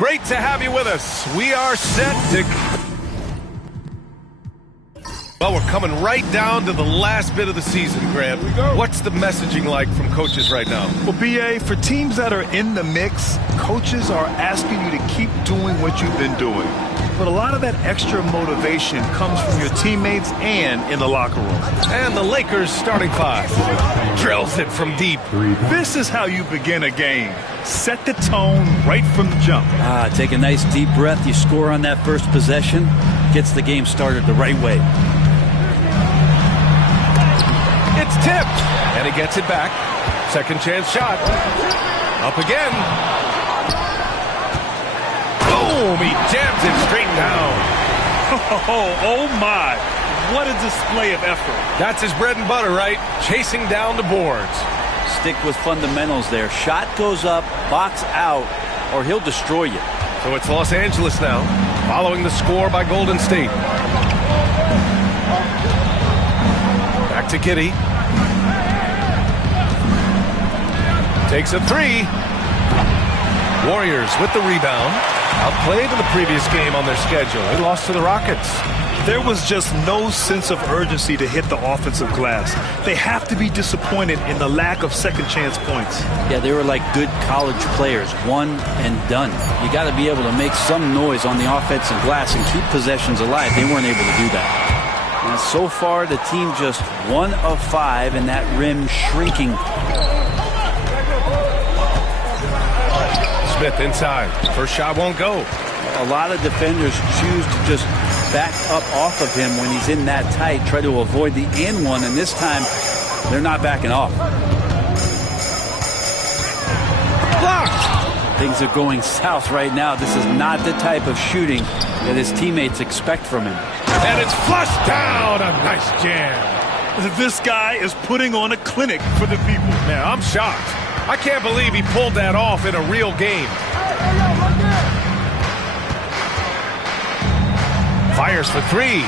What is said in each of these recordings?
Great to have you with us. We are set to... Well, we're coming right down to the last bit of the season, Grant. What's the messaging like from coaches right now? Well, B.A., for teams that are in the mix, coaches are asking you to keep doing what you've been doing. But a lot of that extra motivation comes from your teammates and in the locker room. And the Lakers starting five. Drills it from deep. This is how you begin a game. Set the tone right from the jump. Take a nice deep breath. You score on that first possession. Gets the game started the right way. It's tipped, and he gets it back. Second chance shot. Up again. Boom! He jams it straight down. Oh my! What a display of effort. That's his bread and butter, right? Chasing down the boards. Stick with fundamentals there. Shot goes up, box out, or he'll destroy you. So it's Los Angeles now, following the score by Golden State. Back to Giddey. Takes a three. Warriors with the rebound. Outplayed in the previous game on their schedule. They lost to the Rockets. There was just no sense of urgency to hit the offensive glass. They have to be disappointed in the lack of second chance points. Yeah, they were like good college players, one and done. You got to be able to make some noise on the offensive glass and keep possessions alive. They weren't able to do that. And so far, the team just 1 of 5, and that rim shrinking. Smith inside. First shot won't go. A lot of defenders choose to just back up off of him when he's in that tight, try to avoid the and one, and this time they're not backing off. Blocked! Things are going south right now. This is not the type of shooting that his teammates expect from him. And it's flushed down. A nice jam. This guy is putting on a clinic for the people. Man, I'm shocked. I can't believe he pulled that off in a real game. Fires for three.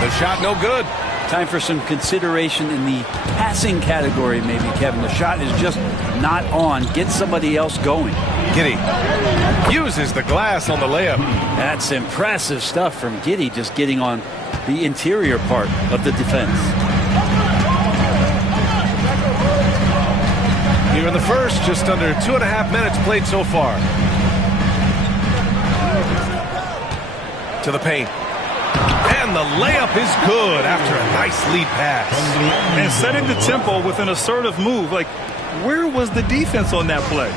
The shot no good. Time for some consideration in the passing category, maybe, Kevin. The shot is just not on. Get somebody else going. Giddey uses the glass on the layup. That's impressive stuff from Giddey, just getting on the interior part of the defense. Here in the first, just under 2.5 minutes played so far. To the paint. And the layup is good after a nice lead pass. And setting the tempo with an assertive move. Like, where was the defense on that play?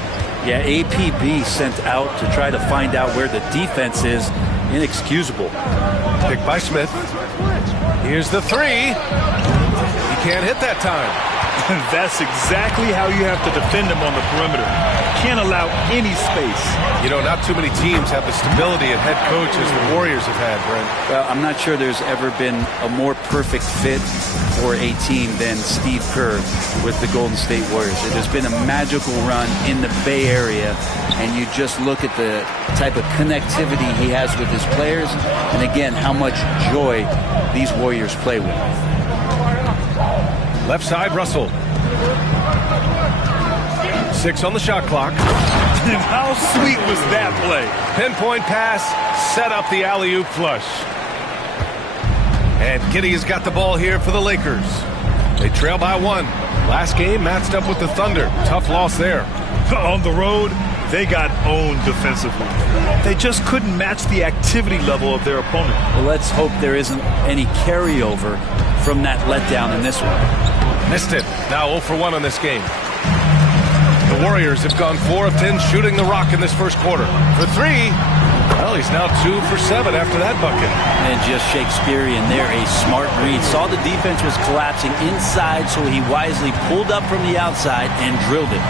Yeah, APB sent out to try to find out where the defense is. Inexcusable. Picked by Smith. Here's the three. He can't hit that time. That's exactly how you have to defend him on the perimeter. Can't allow any space. You know, not too many teams have the stability at head coach as the Warriors have had, Brent. Well, I'm not sure there's ever been a more perfect fit for a team than Steve Kerr with the Golden State Warriors. It has been a magical run in the Bay Area, and you just look at the type of connectivity he has with his players, and again, how much joy these Warriors play with. Left side, Russell. 6 on the shot clock. And how sweet was that play? Pinpoint pass, set up the alley-oop flush. And Giddey has got the ball here for the Lakers. They trail by 1. Last game matched up with the Thunder. Tough loss there. On the road, they got owned defensively. They just couldn't match the activity level of their opponent. Well, let's hope there isn't any carryover from that letdown in this one. Missed it. Now 0 for 1 on this game. The Warriors have gone 4 of 10 shooting the rock in this first quarter. For 3, well, he's now 2 for 7 after that bucket. And just Shakespearean there, a smart read. Saw the defense was collapsing inside, so he wisely pulled up from the outside and drilled it.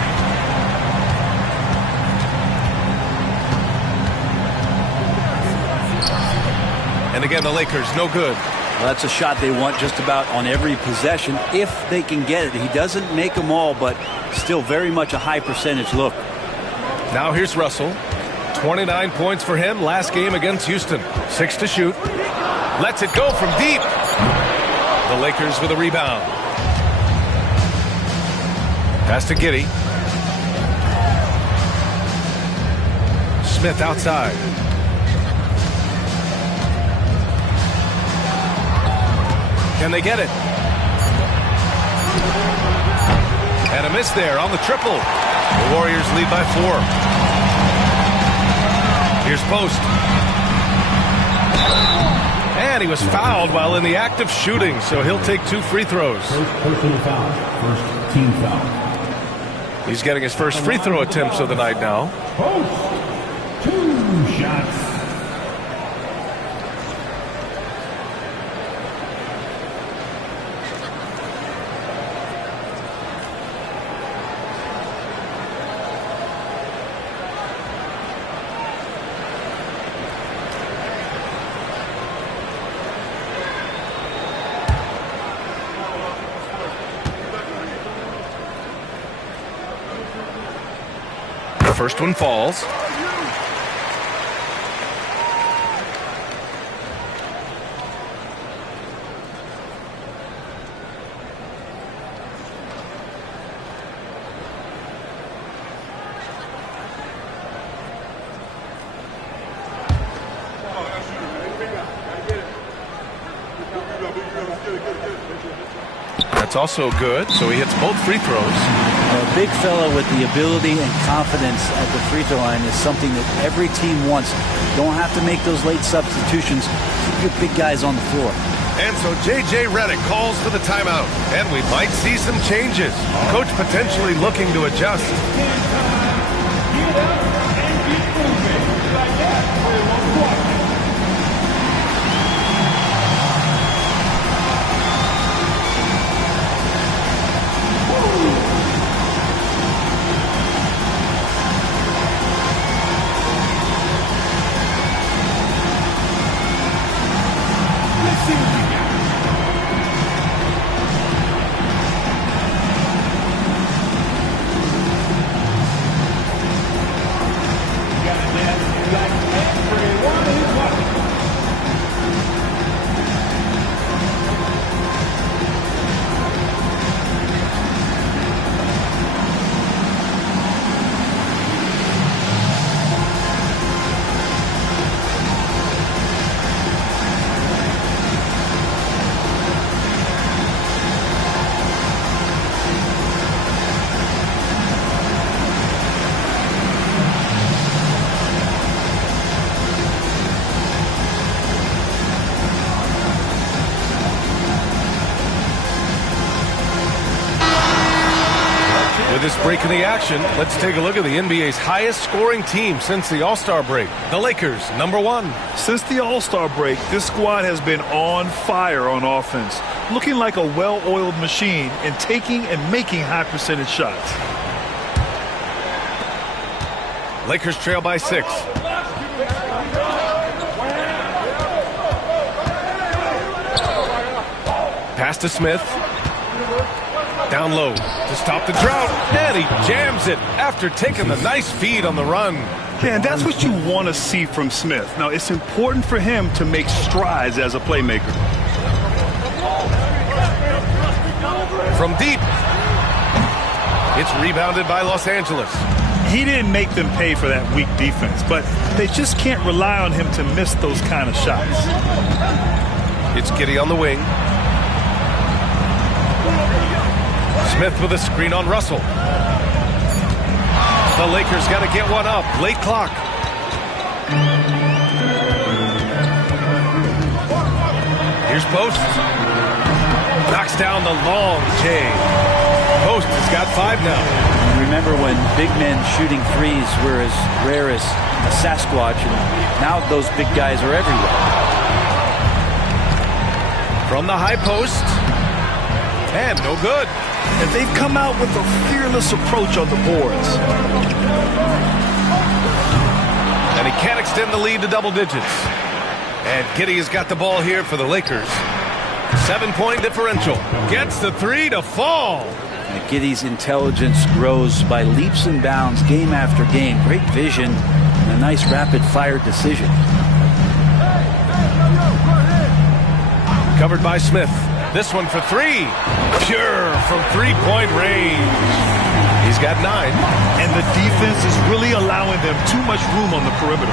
And again, the Lakers, no good. Well, that's a shot they want just about on every possession if they can get it. He doesn't make them all, but still very much a high percentage look. Now here's Russell. 29 points for him last game against Houston. 6 to shoot. Lets it go from deep. The Lakers with a rebound. Pass to Giddey. Smith outside. Can they get it? And a miss there on the triple. The Warriors lead by 4. Here's Post. And he was fouled while in the act of shooting, so he'll take 2 free throws. Personal foul. First team foul. He's getting his first free throw attempts of the night now. Post. 2 shots. First one falls. That's also good, so he hits both free throws. A big fella with the ability and confidence at the free throw line is something that every team wants. Don't have to make those late substitutions. Keep your big guys on the floor. And so J.J. Redick calls for the timeout, and we might see some changes. Coach potentially looking to adjust. With this break in the action, let's take a look at the NBA's highest scoring team since the All-Star break. The Lakers, #1. Since the All-Star break, this squad has been on fire on offense, looking like a well-oiled machine and taking and making high percentage shots. Lakers trail by 6. Pass to Smith. Down low to stop the drought, and he jams it after taking the nice feed on the run. Yeah, and that's what you want to see from Smith. Now, it's important for him to make strides as a playmaker. From deep. It's rebounded by Los Angeles. He didn't make them pay for that weak defense, but they just can't rely on him to miss those kind of shots. It's Giddey on the wing. Smith with a screen on Russell. The Lakers got to get one up. Late clock. Here's Post. Knocks down the long J. Post has got 5 now. Remember when big men shooting threes were as rare as a Sasquatch, and now those big guys are everywhere. From the high post. And no good. And they've come out with a fearless approach on the boards. And he can't extend the lead to double digits. And Giddey has got the ball here for the Lakers. 7-point differential. Gets the 3 to fall. And Giddey's intelligence grows by leaps and bounds game after game. Great vision and a nice rapid-fire decision. Covered by Smith. This one for 3. Pure from 3-point range. He's got 9. And the defense is really allowing them too much room on the perimeter.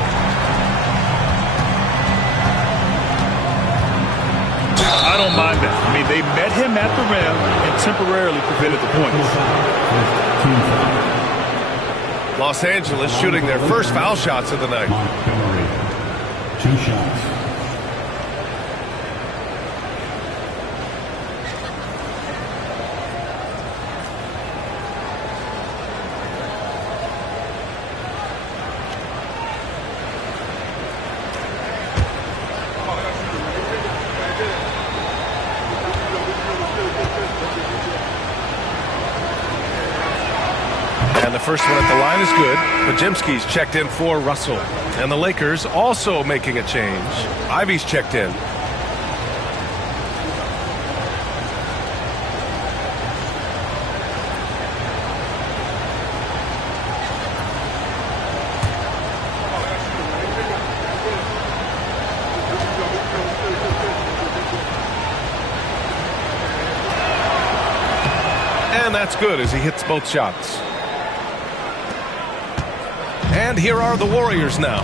I don't mind that. I mean, they met him at the rim and temporarily prevented the points. Los Angeles shooting their first foul shots of the night. Montgomery, 2 shots. And the first one at the line is good. Podziemski's checked in for Russell. And the Lakers also making a change. Ivy's checked in. And that's good as he hits both shots. And here are the Warriors now.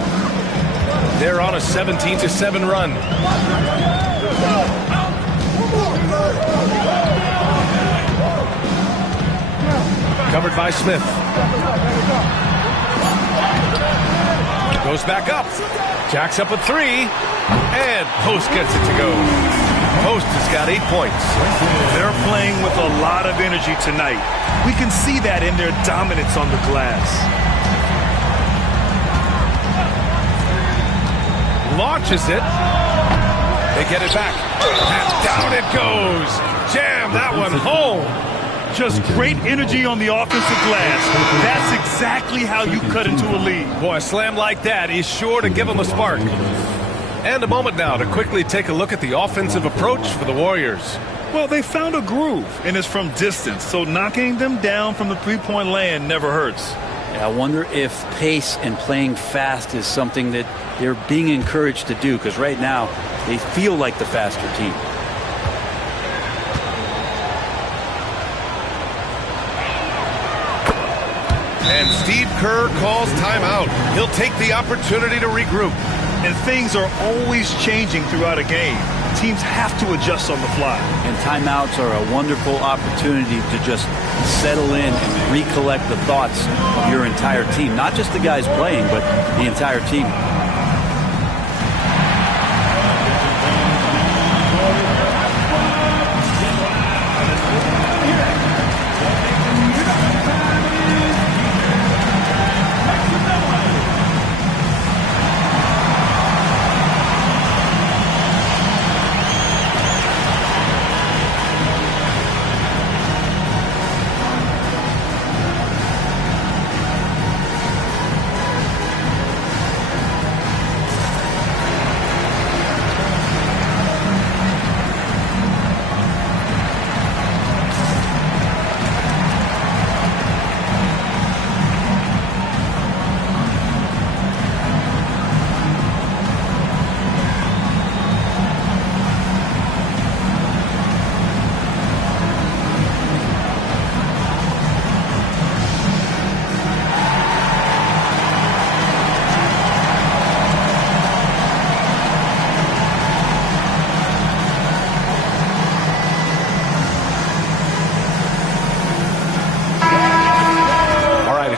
They're on a 17-7 run. Covered by Smith. Goes back up. Jacks up a 3. And Post gets it to go. Post has got 8 points. They're playing with a lot of energy tonight. We can see that in their dominance on the glass. Launches it. They get it back. And down it goes. Jam that one home. Just great energy on the offensive glass. That's exactly how you cut into a lead. Boy, a slam like that is sure to give them a spark. And a moment now to quickly take a look at the offensive approach for the Warriors. Well, they found a groove, and it's from distance, so knocking them down from the three-point land never hurts. I wonder if pace and playing fast is something that they're being encouraged to do, because right now they feel like the faster team. And Steve Kerr calls timeout. He'll take the opportunity to regroup. And things are always changing throughout a game. Teams have to adjust on the fly. And timeouts are a wonderful opportunity to just settle in and recollect the thoughts of your entire team. Not just the guys playing, but the entire team.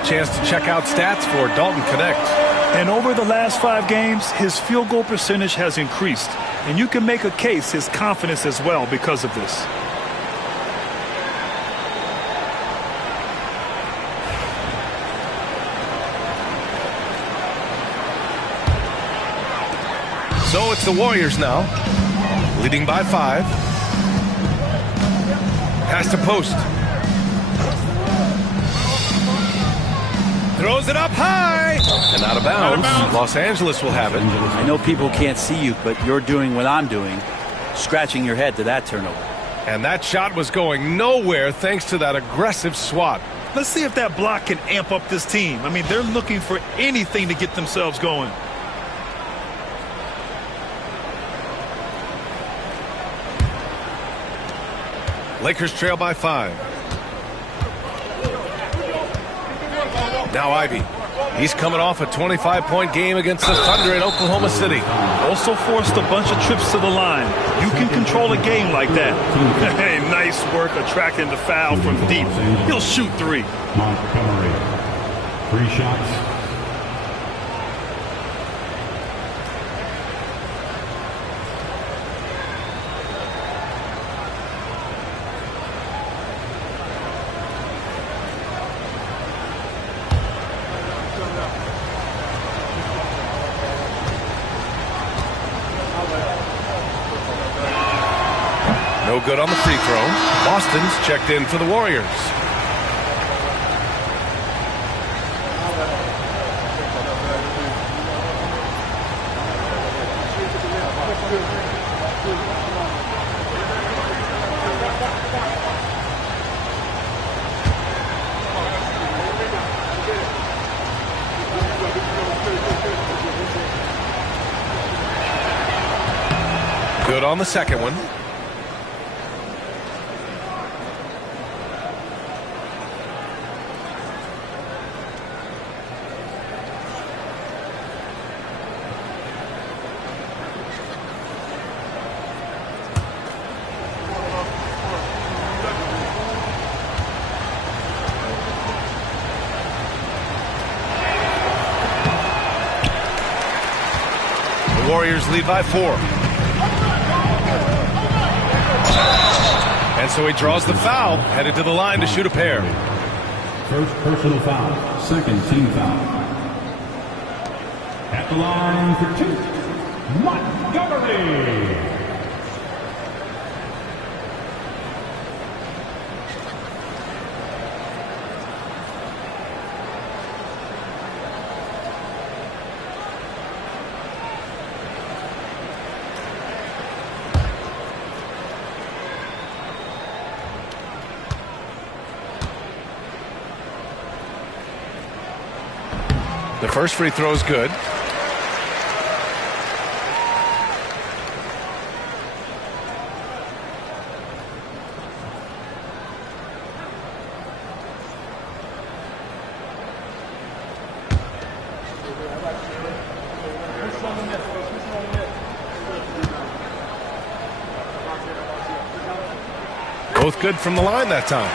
Chance to check out stats for Dalton Knecht. And over the last 5 games, his field goal percentage has increased. And you can make a case his confidence as well because of this. So it's the Warriors now, leading by 5. Pass to Post. Throws it up high and out of bounds. Los Angeles will have it. I know people can't see you, but you're doing what I'm doing, scratching your head to that turnover. And that shot was going nowhere thanks to that aggressive swat. Let's see if that block can amp up this team. I mean, they're looking for anything to get themselves going. Lakers trail by 5. Now Ivy. He's coming off a 25-point game against the Thunder in Oklahoma City. Also forced a bunch of trips to the line. You can control a game like that. Hey, nice work attracting the foul from deep. He'll shoot three. Montgomery. 3 shots. No good on the free throw. Boston's checked in for the Warriors. Good on the second one. Warriors lead by 4. And so he draws the foul, headed to the line to shoot a pair. First personal foul. Second team foul. At the line for 2. Montgomery. The first free throw is good. Both good from the line that time.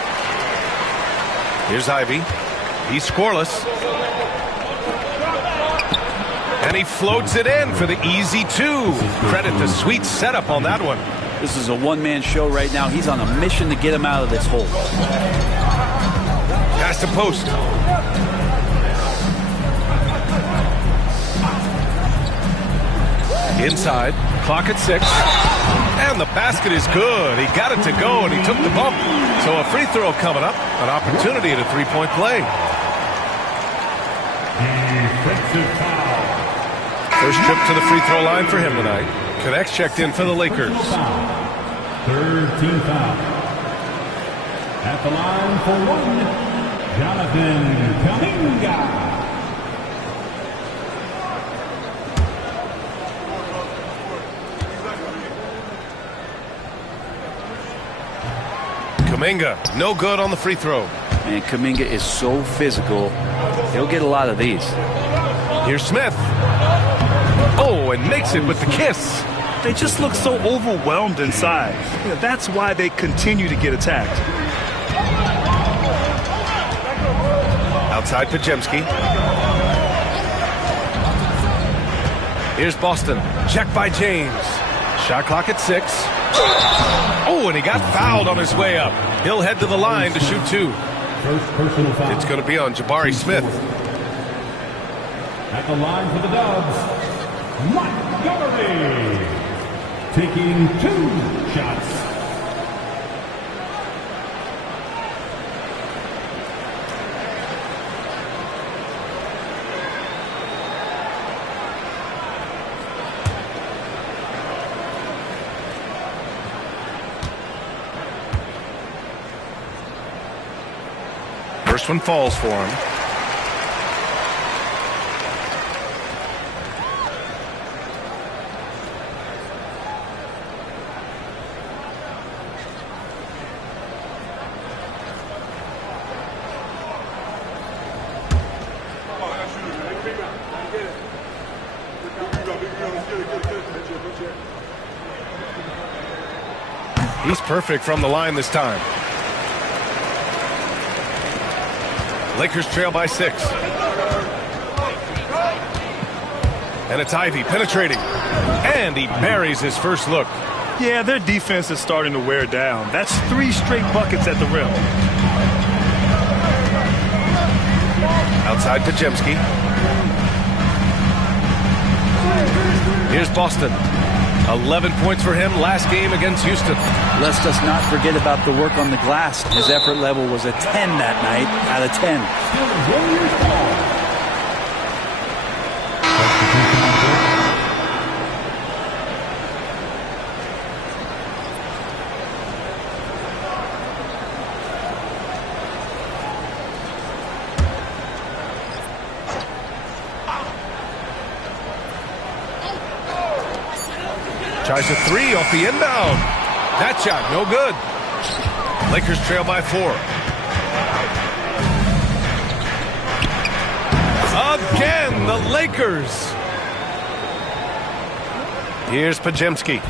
Here's Ivy. He's scoreless. And he floats it in for the easy 2. Credit the sweet setup on that one. This is a one-man show right now. He's on a mission to get him out of this hole. Pass to post. Inside. Clock at 6. And the basket is good. He got it to go, and he took the bump. So a free throw coming up. An opportunity at a three-point play. Defensive foul. First trip to the free throw line for him tonight. Connects checked in for the Lakers. Third team foul. At the line for 1, Jonathan Kuminga. Kuminga, no good on the free throw. And Kuminga is so physical. He'll get a lot of these. Here's Smith. Oh, and makes it with the kiss. They just look so overwhelmed inside. That's why they continue to get attacked. Outside Pajemski. Here's Boston. Check by James. Shot clock at 6. Oh, and he got fouled on his way up. He'll head to the line to shoot 2. First personal foul. It's going to be on Jabari Smith. At the line for the Dubs, Montgomery. Taking 2 shots. First one falls for him. He's perfect from the line this time. Lakers trail by 6. And it's Ivy penetrating. And he buries his first look. Yeah, their defense is starting to wear down. That's 3 straight buckets at the rim. Outside Podziemski. Here's Boston. 11 points for him last game against Houston. Let's just not forget about the work on the glass. His effort level was a 10 that night out of 10. Tries a 3 off the inbound. That shot, no good. Lakers trail by 4. Again, the Lakers. Here's Podziemski.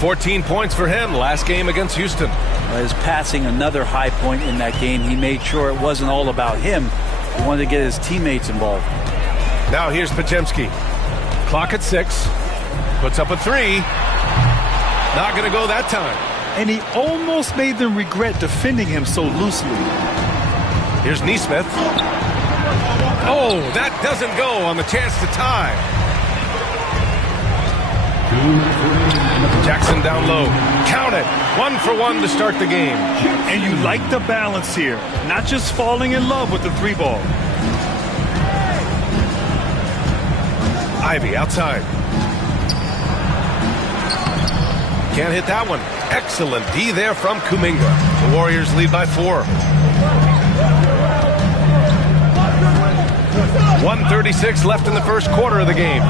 14 points for him last game against Houston. His passing, another high point in that game. He made sure it wasn't all about him. He wanted to get his teammates involved. Now here's Podziemski. Clock at 6. Puts up a 3. Not going to go that time. And he almost made them regret defending him so loosely. Here's Nesmith. Oh, that doesn't go on the chance to tie. Jackson down low. Count it. 1 for 1 to start the game. And you like the balance here. Not just falling in love with the 3 ball. Ivy outside. Can't hit that one. Excellent D there from Kuminga. The Warriors lead by 4. 1:36 left in the first quarter of the game.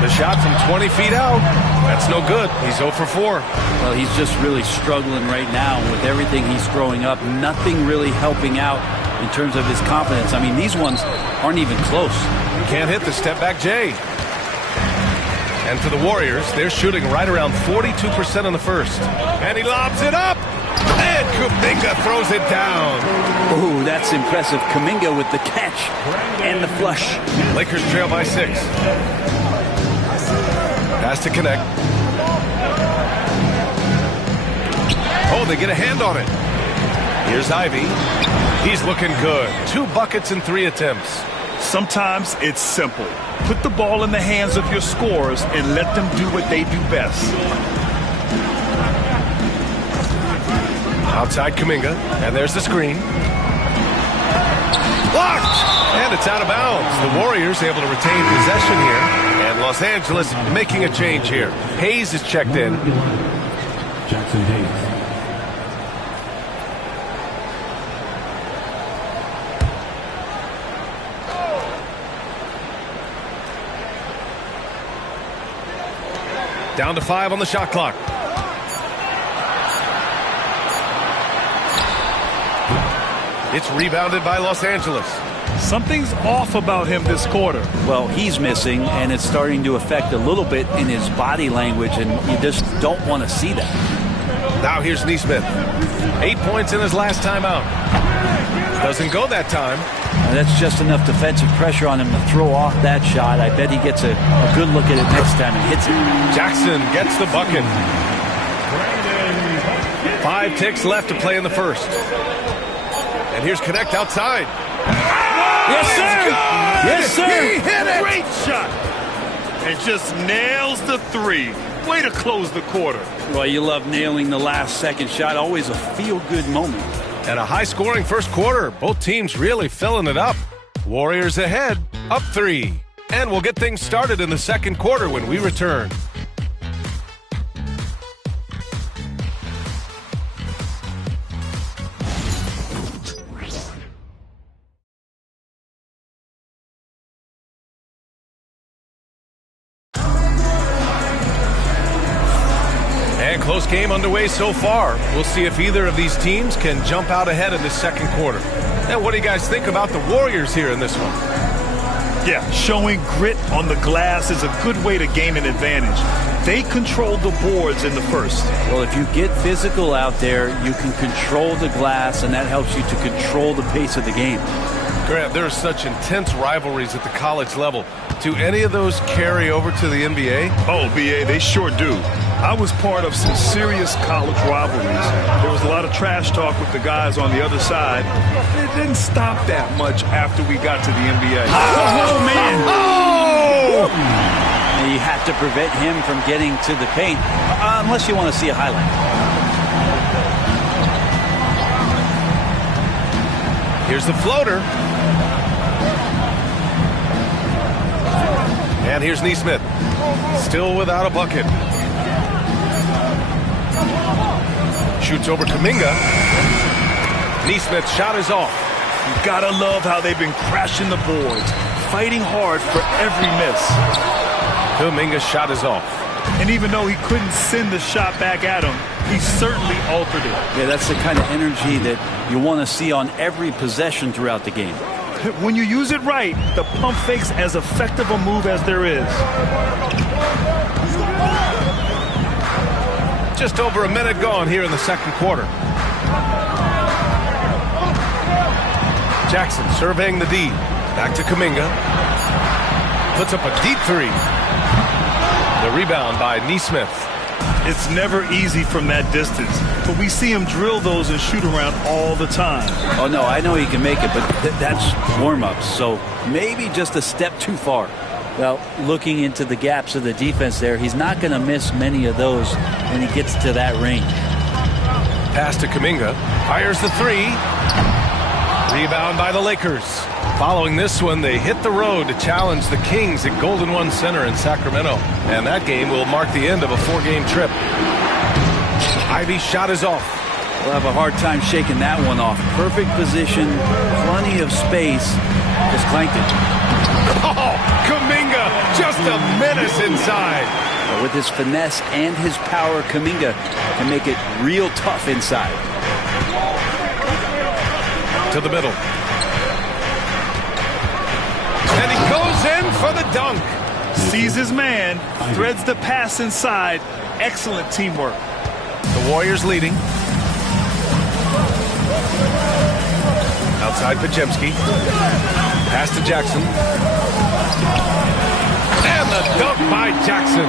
The shot from 20 feet out. That's no good. He's 0 for 4. Well, he's just really struggling right now with everything he's throwing up. Nothing really helping out in terms of his confidence. I mean, these ones aren't even close. Can't hit the step-back J. And for the Warriors, they're shooting right around 42% in the first. And he lobs it up. And Kuminga throws it down. Ooh, that's impressive. Kuminga with the catch and the flush. Lakers trail by 6. Pass to connect. Oh, they get a hand on it. Here's Ivy. He's looking good. 2 buckets in 3 attempts. Sometimes it's simple. Put the ball in the hands of your scorers and let them do what they do best. Outside Kuminga, and there's the screen. Blocked! And it's out of bounds. The Warriors able to retain possession here. And Los Angeles making a change here. Hayes is checked in. Jackson Hayes. Down to 5 on the shot clock. It's rebounded by Los Angeles. Something's off about him this quarter. Well, he's missing, and it's starting to affect a little bit in his body language, and you just don't want to see that. Now here's Nesmith. 8 points in his last time out. Doesn't go that time. And that's just enough defensive pressure on him to throw off that shot. I bet he gets a good look at it next time and hits it. Jackson gets the bucket. 5 ticks left to play in the first. And here's Connect outside. Yes, sir! Yes, sir! He hit it! Great shot! And just nails the 3. Way to close the quarter. Well, you love nailing the last second shot. Always a feel-good moment. And a high-scoring first quarter. Both teams really filling it up. Warriors ahead, up 3. And we'll get things started in the second quarter when we return. Close game underway so far. We'll see if either of these teams can jump out ahead in the second quarter. And what do you guys think about the Warriors here in this one? Yeah, showing grit on the glass is a good way to gain an advantage. They controlled the boards in the first. Well, if you get physical out there, you can control the glass, and that helps you to control the pace of the game. Grant, there are such intense rivalries at the college level. Do any of those carry over to the NBA? Oh, BA, they sure do. I was part of some serious college rivalries. There was a lot of trash talk with the guys on the other side. It didn't stop that much after we got to the NBA. Oh, man! Oh! You have to prevent him from getting to the paint, unless you want to see a highlight. Here's the floater. And here's Nesmith. Still without a bucket. Shoots over Kuminga. Nesmith's shot is off. You gotta love how they've been crashing the boards, fighting hard for every miss. Kuminga's shot is off. And even though he couldn't send the shot back at him, he certainly altered it. Yeah, that's the kind of energy that you want to see on every possession throughout the game. When you use it right, the pump fake's as effective a move as there is. Just over a minute gone here in the second quarter. Jackson surveying the D. Back to Kuminga. Puts up a deep three. The rebound by Nesmith. It's never easy from that distance, but we see him drill those and shoot around all the time. Oh, no, I know he can make it, but that's warm-ups, so maybe just a step too far. Well, looking into the gaps of the defense there, he's not going to miss many of those when he gets to that range. Pass to Kuminga. Fires the three. Rebound by the Lakers. Following this one, they hit the road to challenge the Kings at Golden One Center in Sacramento. And that game will mark the end of a 4-game trip. Ivy's shot is off. We'll have a hard time shaking that one off. Perfect position, plenty of space. Just clanked it. Oh, Kuminga, just a menace inside. But with his finesse and his power, Kuminga can make it real tough inside. To the middle. And he goes in for the dunk. Sees his man, threads the pass inside. Excellent teamwork. The Warriors leading. Outside Podziemski. Pass to Jackson. And the dunk by Jackson.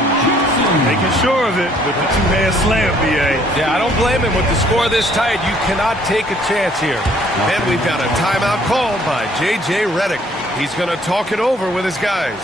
Making sure of it with the two-hand slam, BA. Yeah, I don't blame him. With the score this tight, you cannot take a chance here. And we've got a timeout called by J.J. Redick. He's going to talk it over with his guys.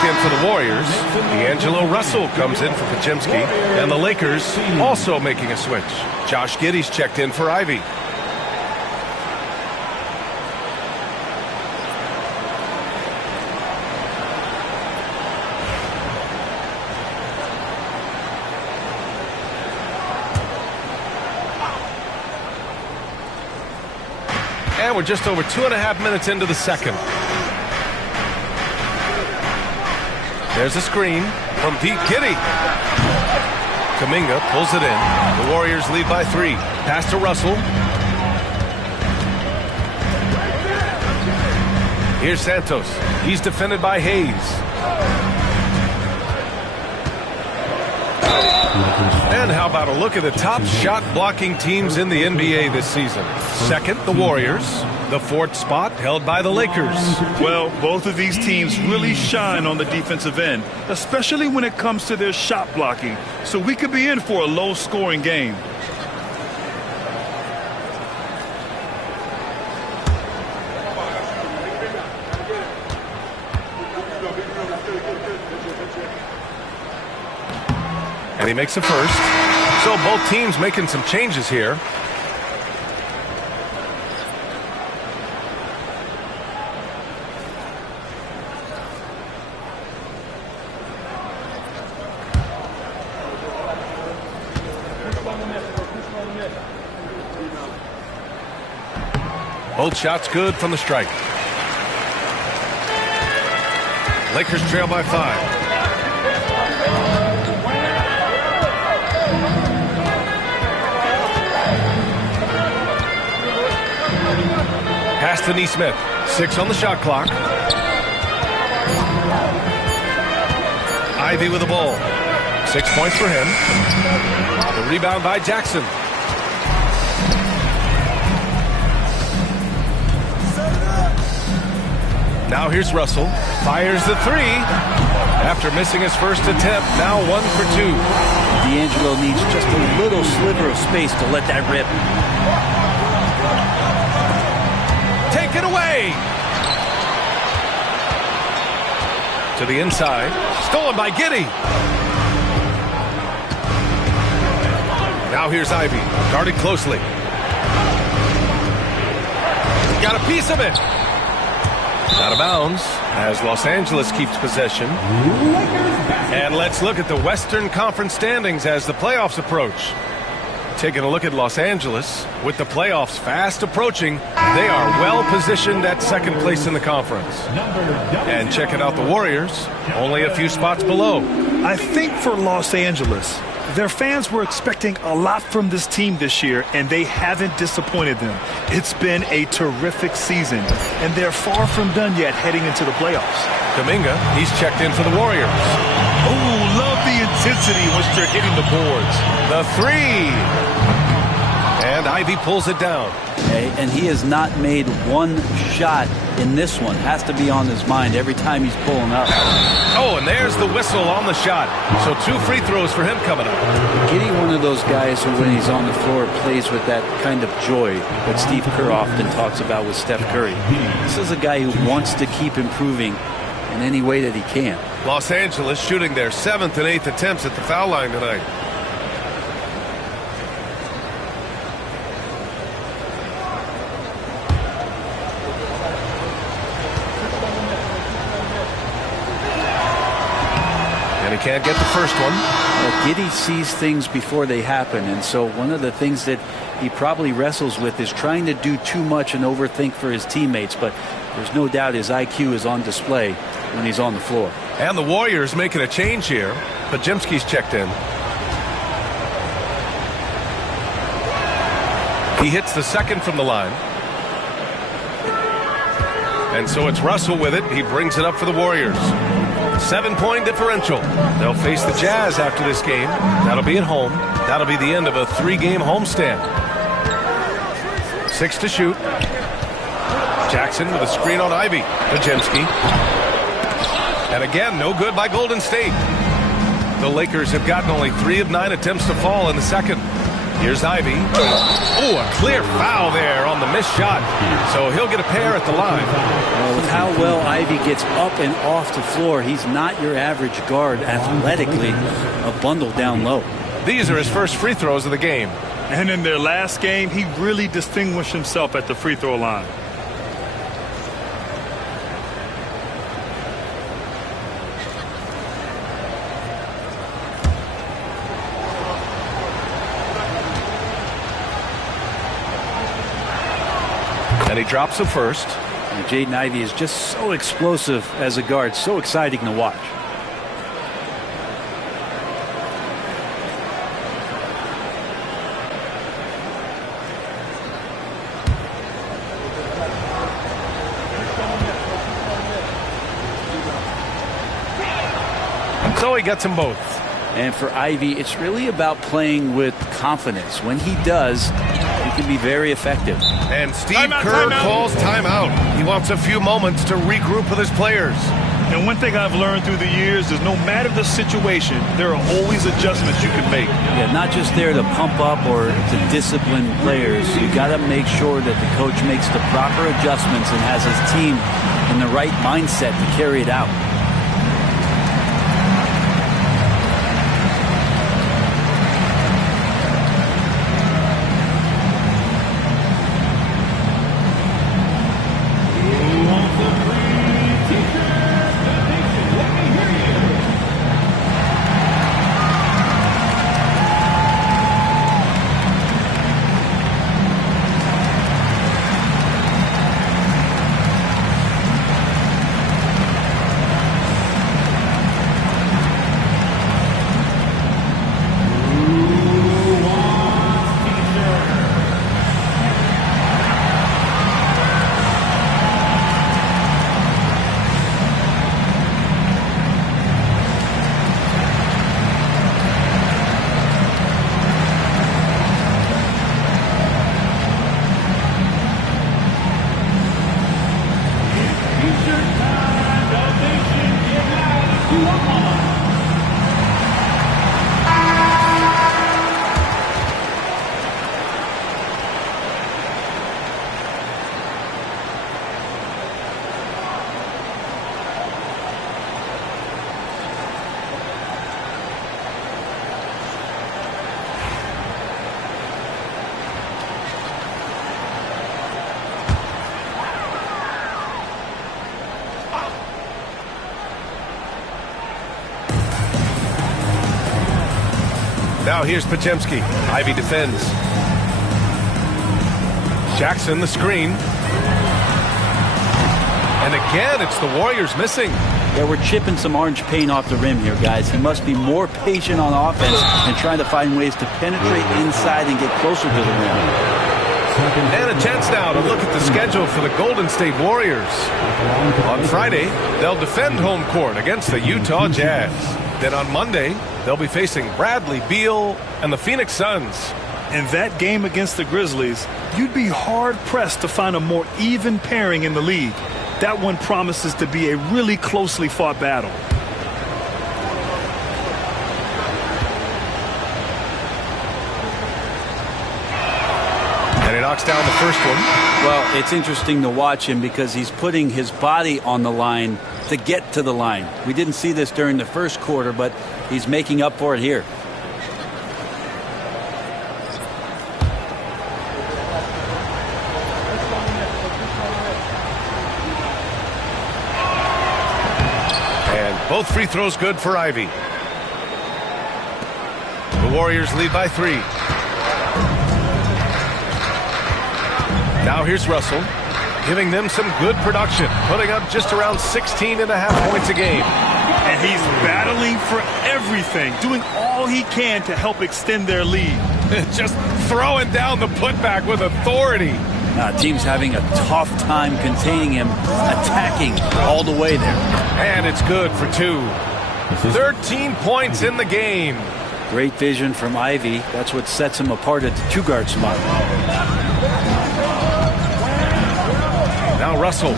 For the Warriors, D'Angelo Russell comes in for Podziemski, and the Lakers also making a switch. Josh Giddey's checked in for Ivy. And we're just over 2.5 minutes into the second. There's a screen from Pete Giddy. Kuminga pulls it in. The Warriors lead by 3. Pass to Russell. Here's Santos. He's defended by Hayes. And how about a look at the top shot blocking teams in the NBA this season? Second, the Warriors. The 4th spot held by the Lakers. Well, both of these teams really shine on the defensive end, especially when it comes to their shot blocking. So we could be in for a low-scoring game. And he makes a first. So both teams making some changes here. Both shots good from the strike. Lakers trail by 5. Pass to Nesmith. 6 on the shot clock. Ivy with the ball. 6 points for him. The rebound by Jackson. Now here's Russell. Fires the 3. After missing his first attempt, now 1 for 2. D'Angelo needs just a little sliver of space to let that rip. Take it away. To the inside. Stolen by Giddey. Now here's Ivy. Guarded closely. Got a piece of it. Out of bounds as Los Angeles keeps possession. And let's look at the Western Conference standings as the playoffs approach. Taking a look at Los Angeles, with the playoffs fast approaching, they are well positioned at second place in the conference. And checking out the Warriors, only a few spots below. I think for Los Angeles, their fans were expecting a lot from this team this year, and they haven't disappointed them. It's been a terrific season, and they're far from done yet heading into the playoffs. Kuminga, he's checked in for the Warriors. Oh, love the intensity once they're hitting the boards. The 3. And Ivy pulls it down. Okay, and he has not made one shot in this one. Has to be on his mind every time he's pulling up. Oh, and there's the whistle on the shot. So 2 free throws for him coming up. Giddey, one of those guys who, when he's on the floor, plays with that kind of joy that Steve Kerr often talks about with Steph Curry. This is a guy who wants to keep improving in any way that he can. Los Angeles shooting their 7th and 8th attempts at the foul line tonight. And he can't get the first one. Well, Giddey sees things before they happen, and so one of the things that he probably wrestles with is trying to do too much and overthink for his teammates, but there's no doubt his IQ is on display when he's on the floor. And the Warriors making a change here. Podziemski's checked in. He hits the second from the line. And so it's Russell with it. He brings it up for the Warriors. 7-point differential. They'll face the Jazz after this game. That'll be at home. That'll be the end of a 3-game homestand. 6 to shoot. Jackson with a screen on Ivy. Podziemski. And again, no good by Golden State. The Lakers have gotten only 3 of 9 attempts to fall in the second. Here's Ivy. Oh, a clear foul there on the missed shot. So he'll get a pair at the line. Well, with how well Ivy gets up and off the floor, he's not your average guard athletically, a bundle down low. These are his first free throws of the game. And in their last game, he really distinguished himself at the free throw line. And he drops the first. And Jaden Ivey is just so explosive as a guard, so exciting to watch. So he gets them both. And for Ivey, it's really about playing with confidence. When he does, he can be very effective. And Steve Kerr calls timeout. He wants a few moments to regroup with his players. And one thing I've learned through the years is no matter the situation, there are always adjustments you can make. Yeah, not just there to pump up or to discipline players. You got to make sure that the coach makes the proper adjustments and has his team in the right mindset to carry it out. Now here's Podziemski. Ivey defends. Jackson the screen. And again, it's the Warriors missing. Yeah, we're chipping some orange paint off the rim here, guys. He must be more patient on offense and trying to find ways to penetrate inside and get closer to the rim. And a chance now to look at the schedule for the Golden State Warriors. On Friday, they'll defend home court against the Utah Jazz. Then on Monday, they'll be facing Bradley Beal and the Phoenix Suns. In that game against the Grizzlies, you'd be hard-pressed to find a more even pairing in the league. That one promises to be a really closely fought battle. And he knocks down the first one. Well, it's interesting to watch him because he's putting his body on the line to get to the line. We didn't see this during the first quarter, but he's making up for it here. And both free throws good for Ivey. The Warriors lead by 3. Now here's Russell, giving them some good production, putting up just around 16.5 points a game. And he's battling for everything, doing all he can to help extend their lead. Just throwing down the putback with authority. Team's having a tough time containing him, attacking all the way there. And it's good for 2. 13 points in the game. Great vision from Ivey. That's what sets him apart at the 2-guard spot. Now Russell.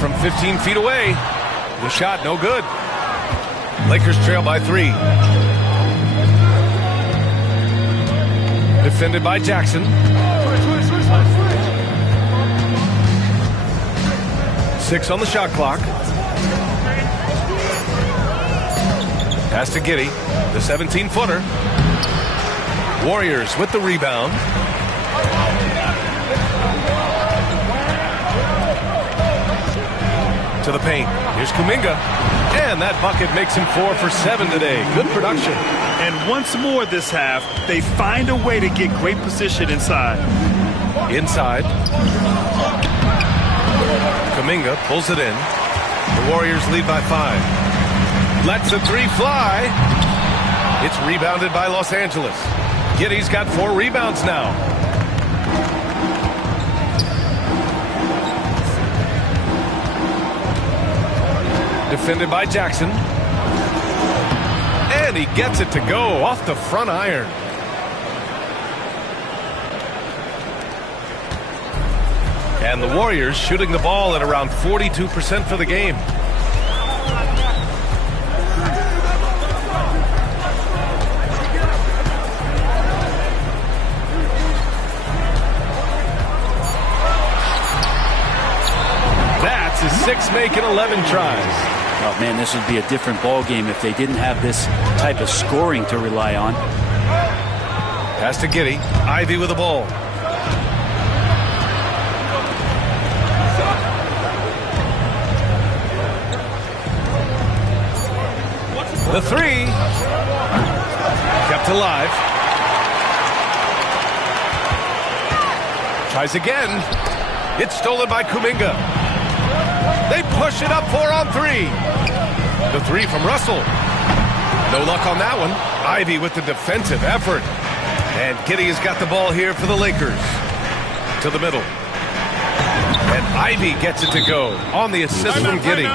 From 15 feet away. The shot no good. Lakers trail by 3. Defended by Jackson. 6 on the shot clock. Pass to Giddey. The 17-footer. Warriors with the rebound. To the paint. Here's Kuminga. And that bucket makes him 4 for 7 today. Good production. And once more this half, they find a way to get great position inside. Inside. Kuminga pulls it in. The Warriors lead by 5. Lets the 3 fly. It's rebounded by Los Angeles. Giddey's got 4 rebounds now. Defended by Jackson. And he gets it to go off the front iron. And the Warriors shooting the ball at around 42% for the game. That's his 6 make in 11 tries. Oh, man, this would be a different ball game if they didn't have this type of scoring to rely on. Pass to Giddey. Ivey with the ball. The 3. Kept alive. Tries again. It's stolen by Kuminga. They push it up 4 on 3. The 3 from Russell. No luck on that one. Ivey with the defensive effort. And Giddey has got the ball here for the Lakers. To the middle. And Ivey gets it to go on the assist from Giddey.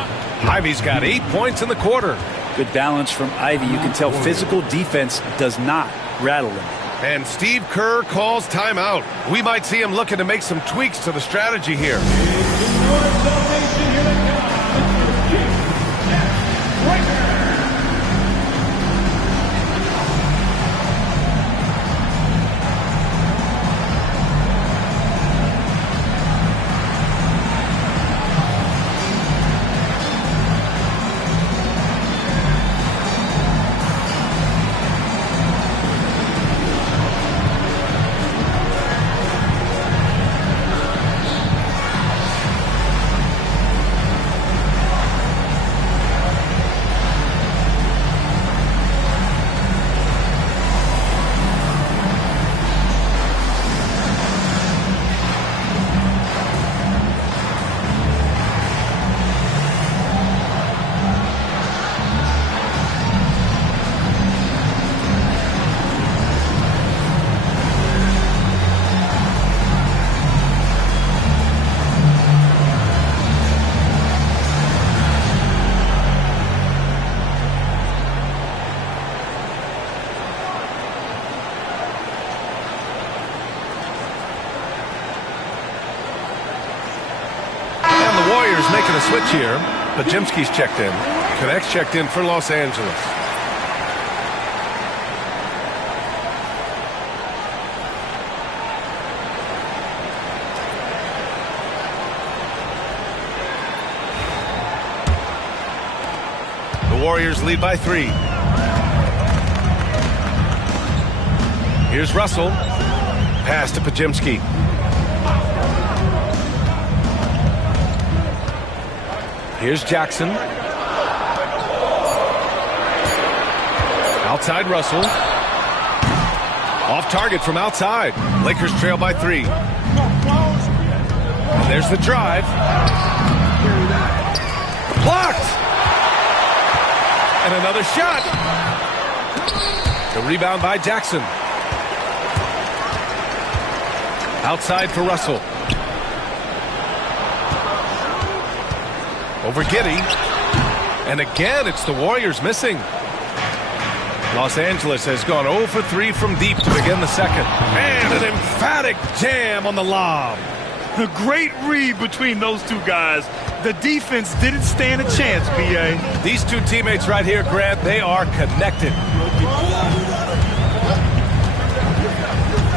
Ivey's got 8 points in the quarter. Good balance from Ivey. You can tell physical defense does not rattle him. And Steve Kerr calls timeout. We might see him looking to make some tweaks to the strategy here. Making a switch here. Podziemski's checked in. Connect's checked in for Los Angeles. The Warriors lead by 3. Here's Russell. Pass to Podziemski. Here's Jackson. Outside Russell. Off target from outside. Lakers trail by 3. And there's the drive. Blocked! And another shot. The rebound by Jackson. Outside for Russell. Over Giddey. And again, it's the Warriors missing. Los Angeles has gone 0 for 3 from deep to begin the second. And an emphatic jam on the lob. A great read between those two guys. The defense didn't stand a chance, B.A. These two teammates right here, Grant, they are connected.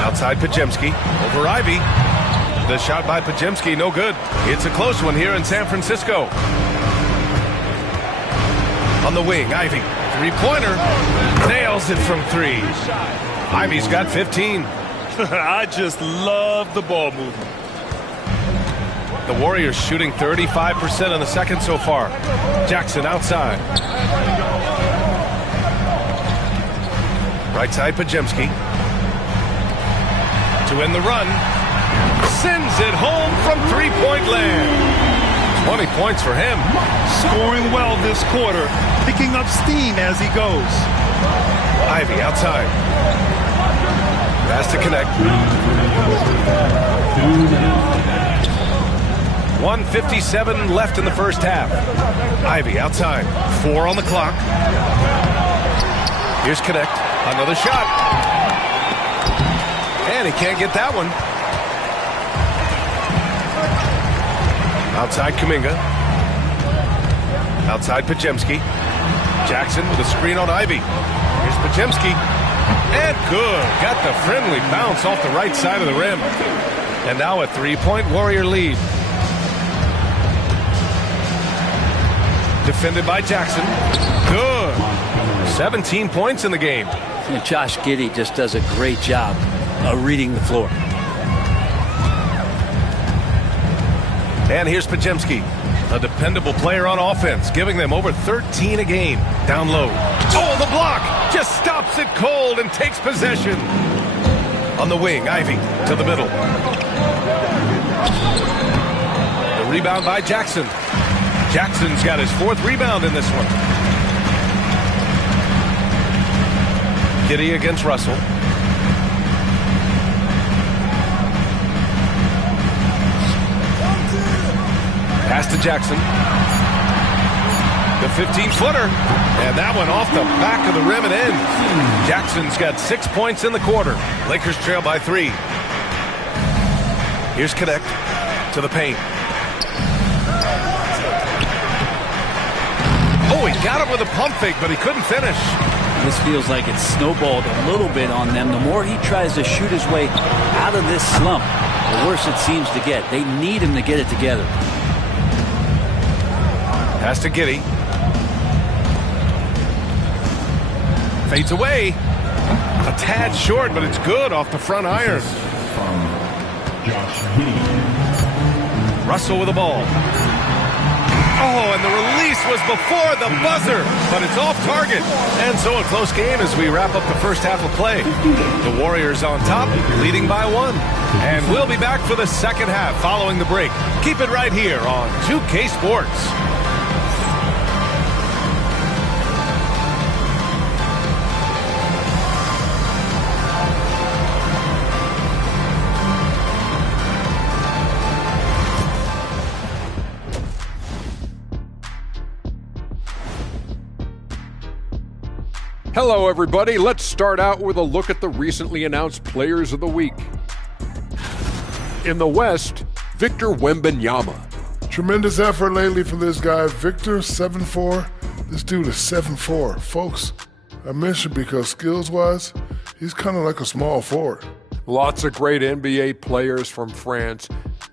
Outside Podziemski. Over Ivey. The shot by Podziemski, no good. It's a close one here in San Francisco. On the wing, Ivey. Three-pointer. Nails it from 3. Ivey's got 15. I just love the ball movement. The Warriors shooting 35% in the second so far. Jackson outside. Right side, Podziemski. To end the run. Sends it home from three-point land. 20 points for him. Scoring well this quarter. Picking up steam as he goes. Ivey outside. Pass to connect. 1:57 left in the first half. Ivey outside. 4 on the clock. Here's Connect. Another shot. And he can't get that one. Outside Kuminga. Outside Podziemski. Jackson with a screen on Ivey. Here's Podziemski. And good. Got the friendly bounce off the right side of the rim. And now a 3-point Warrior lead. Defended by Jackson. Good. 17 points in the game. And Josh Giddey just does a great job of reading the floor. And here's Podziemski, a dependable player on offense, giving them over 13 a game. Down low. Oh, the block! Just stops it cold and takes possession. On the wing, Ivey to the middle. The rebound by Jackson. Jackson's got his 4th rebound in this one. Giddey against Russell. Pass to Jackson. The 15-footer. And that one off the back of the rim and in. Jackson's got 6 points in the quarter. Lakers trail by 3. Here's Connect to the paint. Oh, he got him with a pump fake, but he couldn't finish. This feels like it's snowballed a little bit on them. The more he tries to shoot his way out of this slump, the worse it seems to get. They need him to get it together. Pass to Giddey. Fades away. A tad short, but it's good off the front iron. Russell with the ball. Oh, and the release was before the buzzer, but it's off target. And so a close game as we wrap up the first half of play. The Warriors on top, leading by 1. And we'll be back for the second half following the break. Keep it right here on 2K Sports. Hello, everybody. Let's start out with a look at the recently announced Players of the Week. In the West, Victor Wembanyama. Tremendous effort lately for this guy. Victor, 7'4". This dude is 7'4". Folks, I mentioned because skills-wise, he's kind of like a small forward. Lots of great NBA players from France,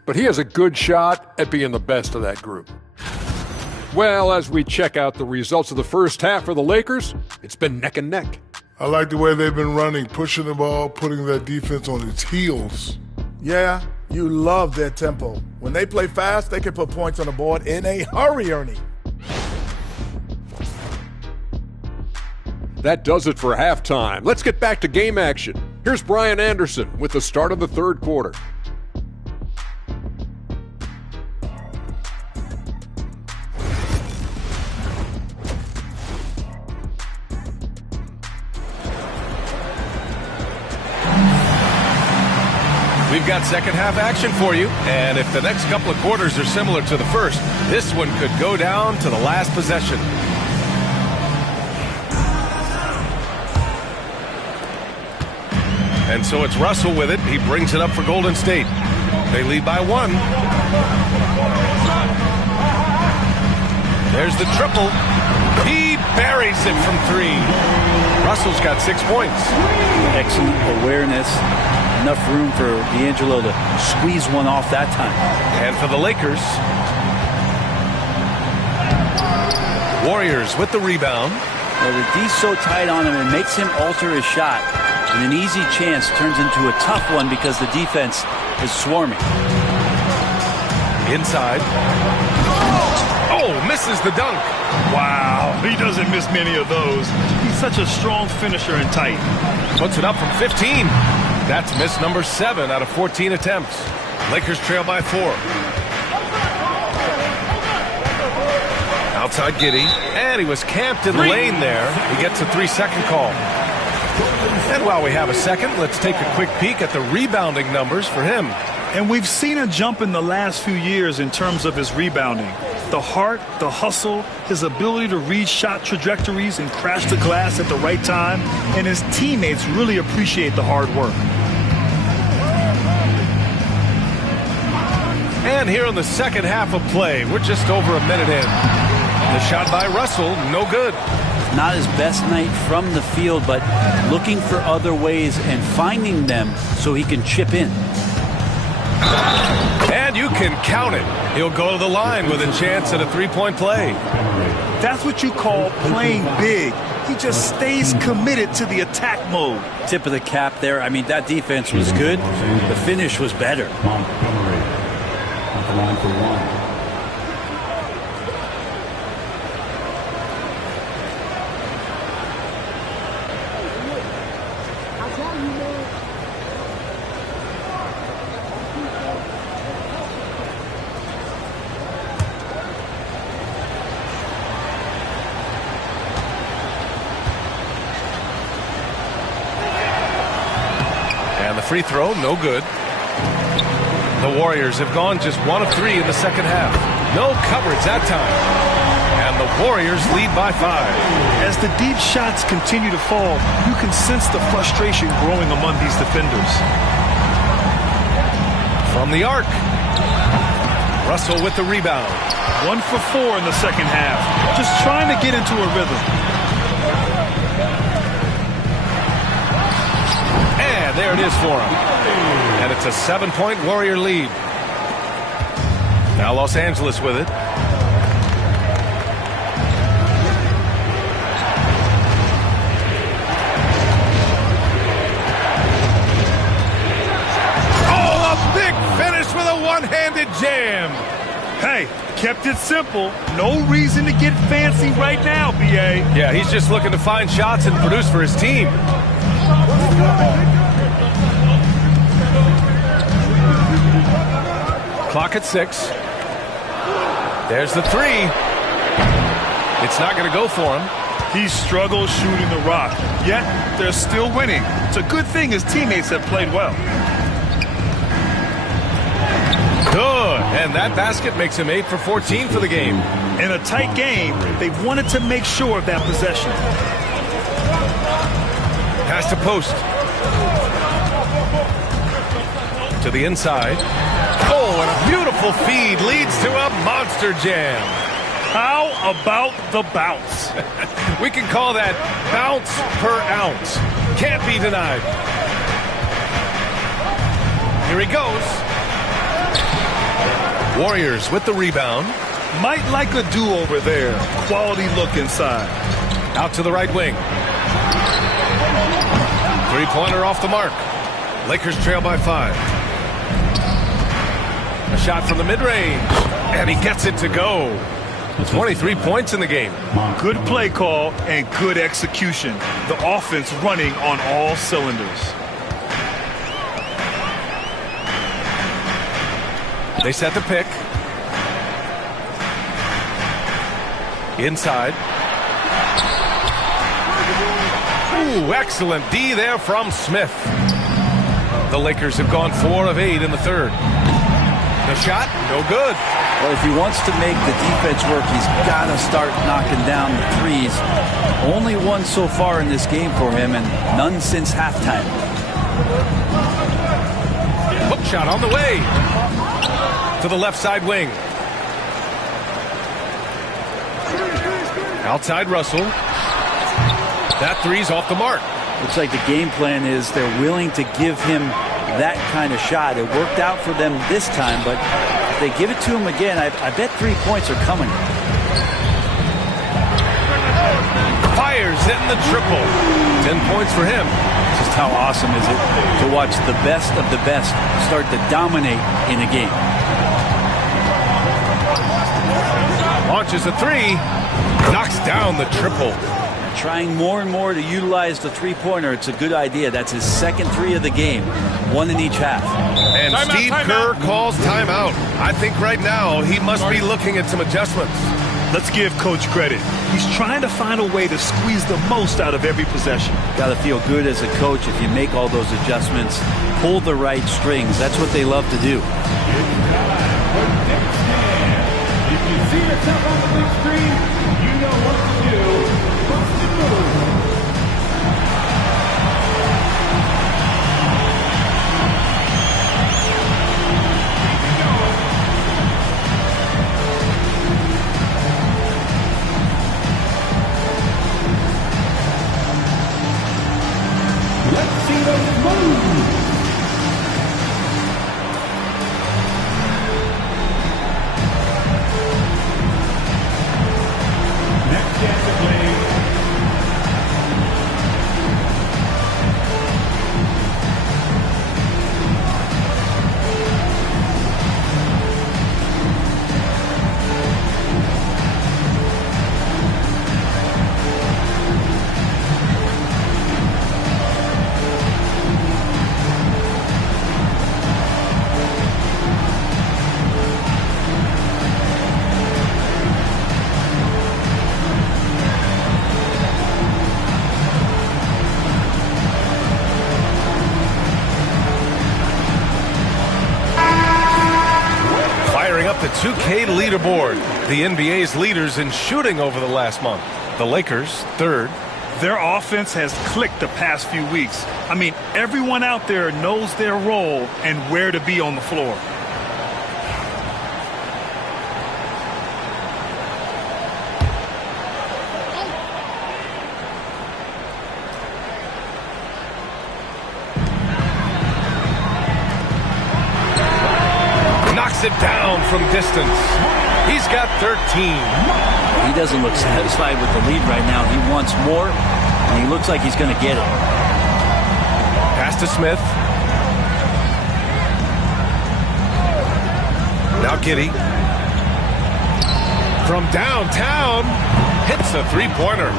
but he has a good shot at being the best of that group. Well, as we check out the results of the first half for the Lakers, it's been neck and neck. I like the way they've been running, pushing the ball, putting that defense on its heels. Yeah, you love their tempo. When they play fast, they can put points on the board in a hurry, Ernie. That does it for halftime. Let's get back to game action. Here's Brian Anderson with the start of the third quarter. We've got second half action for you, and if the next couple of quarters are similar to the first, this one could go down to the last possession. And so it's Russell with it. He brings it up for Golden State. They lead by 1. There's the triple. He buries it from 3. Russell's got 6 points. Excellent awareness. Enough room for D'Angelo to squeeze one off that time. And for the Lakers, Warriors with the rebound. Well, the D's so tight on him, it makes him alter his shot. And an easy chance turns into a tough one because the defense is swarming. Inside. Oh, misses the dunk. Wow, he doesn't miss many of those. He's such a strong finisher and tight. Puts it up from 15. That's miss number 7 out of 14 attempts. Lakers trail by 4. Outside Giddey, and he was camped in the lane there. He gets a 3-second call. And while we have a second, let's take a quick peek at the rebounding numbers for him. And we've seen a jump in the last few years in terms of his rebounding. The heart, the hustle, his ability to read shot trajectories and crash the glass at the right time, and his teammates really appreciate the hard work. And here in the second half of play, we're just over a minute in. The shot by Russell, no good. Not his best night from the field, but looking for other ways and finding them so he can chip in. And you can count it. He'll go to the line with a chance at a three-point play. That's what you call playing big. He just stays committed to the attack mode. Tip of the cap there. I mean, that defense was good. The finish was better. At the line for one. Free throw, no good. The Warriors have gone just 1 of 3 in the second half. No coverage that time. And the Warriors lead by 5. As the deep shots continue to fall, you can sense the frustration growing among these defenders. From the arc. Russell with the rebound. 1 for 4 in the second half. Just trying to get into a rhythm. There it is for him. And it's a 7-point Warrior lead. Now Los Angeles with it. Oh, a big finish with a one-handed jam. Hey, kept it simple. No reason to get fancy right now, B.A. Yeah, he's just looking to find shots and produce for his team. Clock at 6. There's the 3. It's not going to go for him. He struggles shooting the rock, yet they're still winning. It's a good thing his teammates have played well. Good, and that basket makes him 8 for 14 for the game. In a tight game, they wanted to make sure of that possession. Pass to post. To the inside. Oh, and a beautiful feed leads to a monster jam. How about the bounce? We can call that bounce per ounce. Can't be denied. Here he goes. Warriors with the rebound. Might like a do-over there. Quality look inside. Out to the right wing. Three-pointer off the mark. Lakers trail by 5. A shot from the mid-range, and he gets it to go. 23 points in the game. Good play call and good execution. The offense running on all cylinders. They set the pick. Inside. Ooh, excellent D there from Smith. The Lakers have gone 4 of 8 in the third. The shot, no good. Well, if he wants to make the defense work, he's got to start knocking down the threes. Only one so far in this game for him, and none since halftime. Hook shot on the way. To the left side wing. Outside Russell. That three's off the mark. Looks like the game plan is they're willing to give him that kind of shot. It worked out for them this time, but if they give it to him again, I bet 3 points are coming. Fires in the triple. 10 points for him. Just how awesome is it to watch the best of the best start to dominate in a game. Launches a 3. Knocks down the triple. Trying more and more to utilize the three-pointer. It's a good idea. That's his second 3 of the game. 1 in each half. And Steve Kerr calls timeout. I think right now he must be looking at some adjustments. Let's give Coach credit. He's trying to find a way to squeeze the most out of every possession. Got to feel good as a coach if you make all those adjustments, pull the right strings. That's what they love to do. If you see yourself on the big screen, you know what to do. Bust the move. Let's see those moves. Next dancer, please. The 2K leaderboard. The NBA's leaders in shooting over the last month. The Lakers, third. Their offense has clicked the past few weeks. I mean, everyone out there knows their role and where to be on the floor. It down from distance. He's got 13. He doesn't look satisfied with the lead right now. He wants more, and he looks like he's going to get it. Pass to Smith. Now Giddey. From downtown, hits a three-pointer.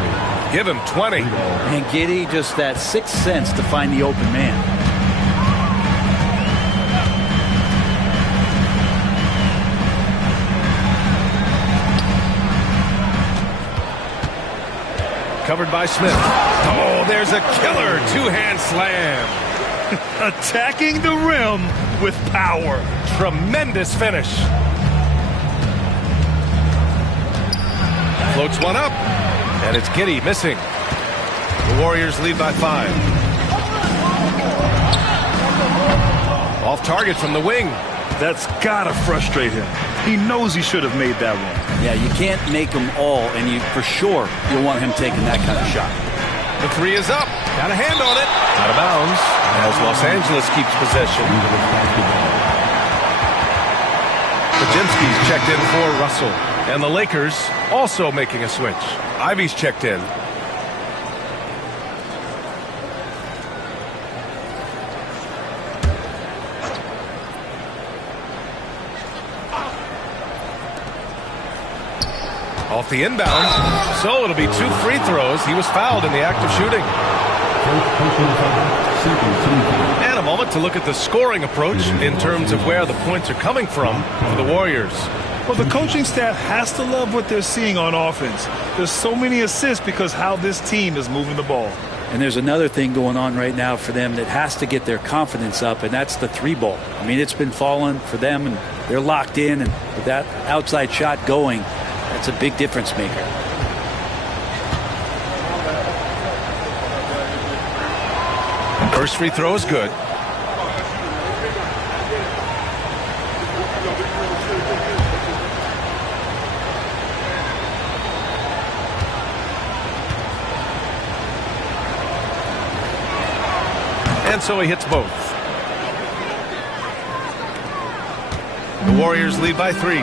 Give him 20. And Giddey, just that sixth sense to find the open man. Covered by Smith. Oh, there's a killer two-hand slam. Attacking the rim with power. Tremendous finish. Floats one up, and it's Giddey missing. The Warriors lead by 5. Off target from the wing. That's gotta frustrate him. He knows he should have made that one. Yeah, you can't make them all, and you for sure you'll want him taking that kind of shot. The three is up. Got a hand on it. Out of bounds as Los Angeles keeps possession. Podziemski's checked in for Russell. And the Lakers also making a switch. Ivy's checked in. Off the inbound, so it'll be 2 free throws. He was fouled in the act of shooting. And a moment to look at the scoring approach in terms of where the points are coming from for the Warriors. Well, the coaching staff has to love what they're seeing on offense. There's so many assists because how this team is moving the ball. And there's another thing going on right now for them that has to get their confidence up, and that's the three ball. I mean, it's been falling for them, and they're locked in, and with that outside shot going, that's a big difference maker. First free throw is good. And so he hits both. The Warriors lead by 3.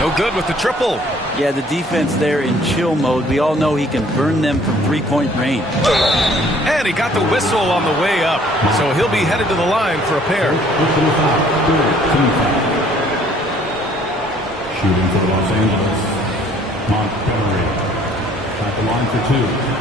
No good with the triple. Yeah, the defense there in chill mode. We all know he can burn them from three-point range. And he got the whistle on the way up. So he'll be headed to the line for a pair. Shooting for Los Angeles, Montgomery at the line for 2.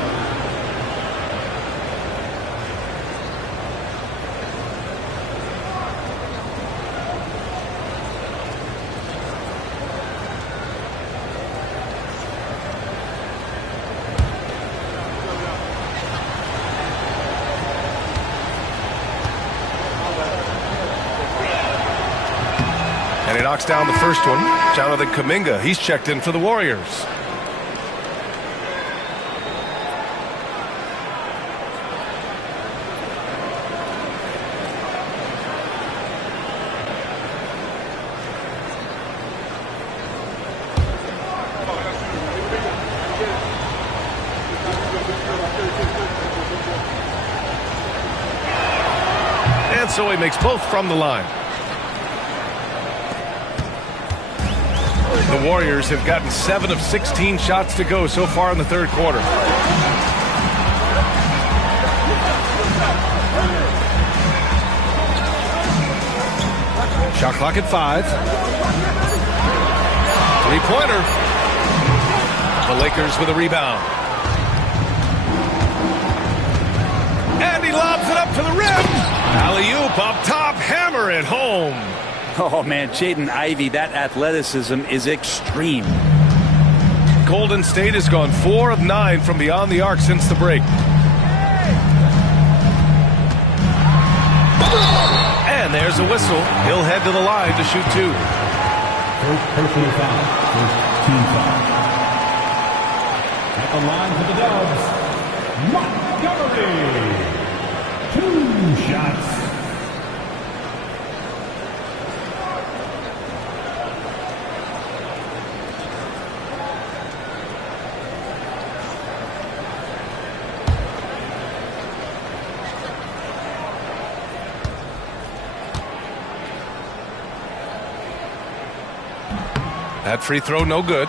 he knocks down the first one. Jonathan Kuminga, he's checked in for the Warriors. And so he makes both from the line. The Warriors have gotten 7 of 16 shots to go so far in the third quarter. Shot clock at 5. Three-pointer. The Lakers with a rebound. And he lobs it up to the rim. Alley-oop up top, hammer it home. Oh, man, Jaden Ivey, that athleticism is extreme. Golden State has gone 4 of 9 from beyond the arc since the break. And there's a whistle. He'll head to the line to shoot 2. First personal foul. First team foul. At the line for the Dubs, Montgomery. 2 shots. That free throw no good.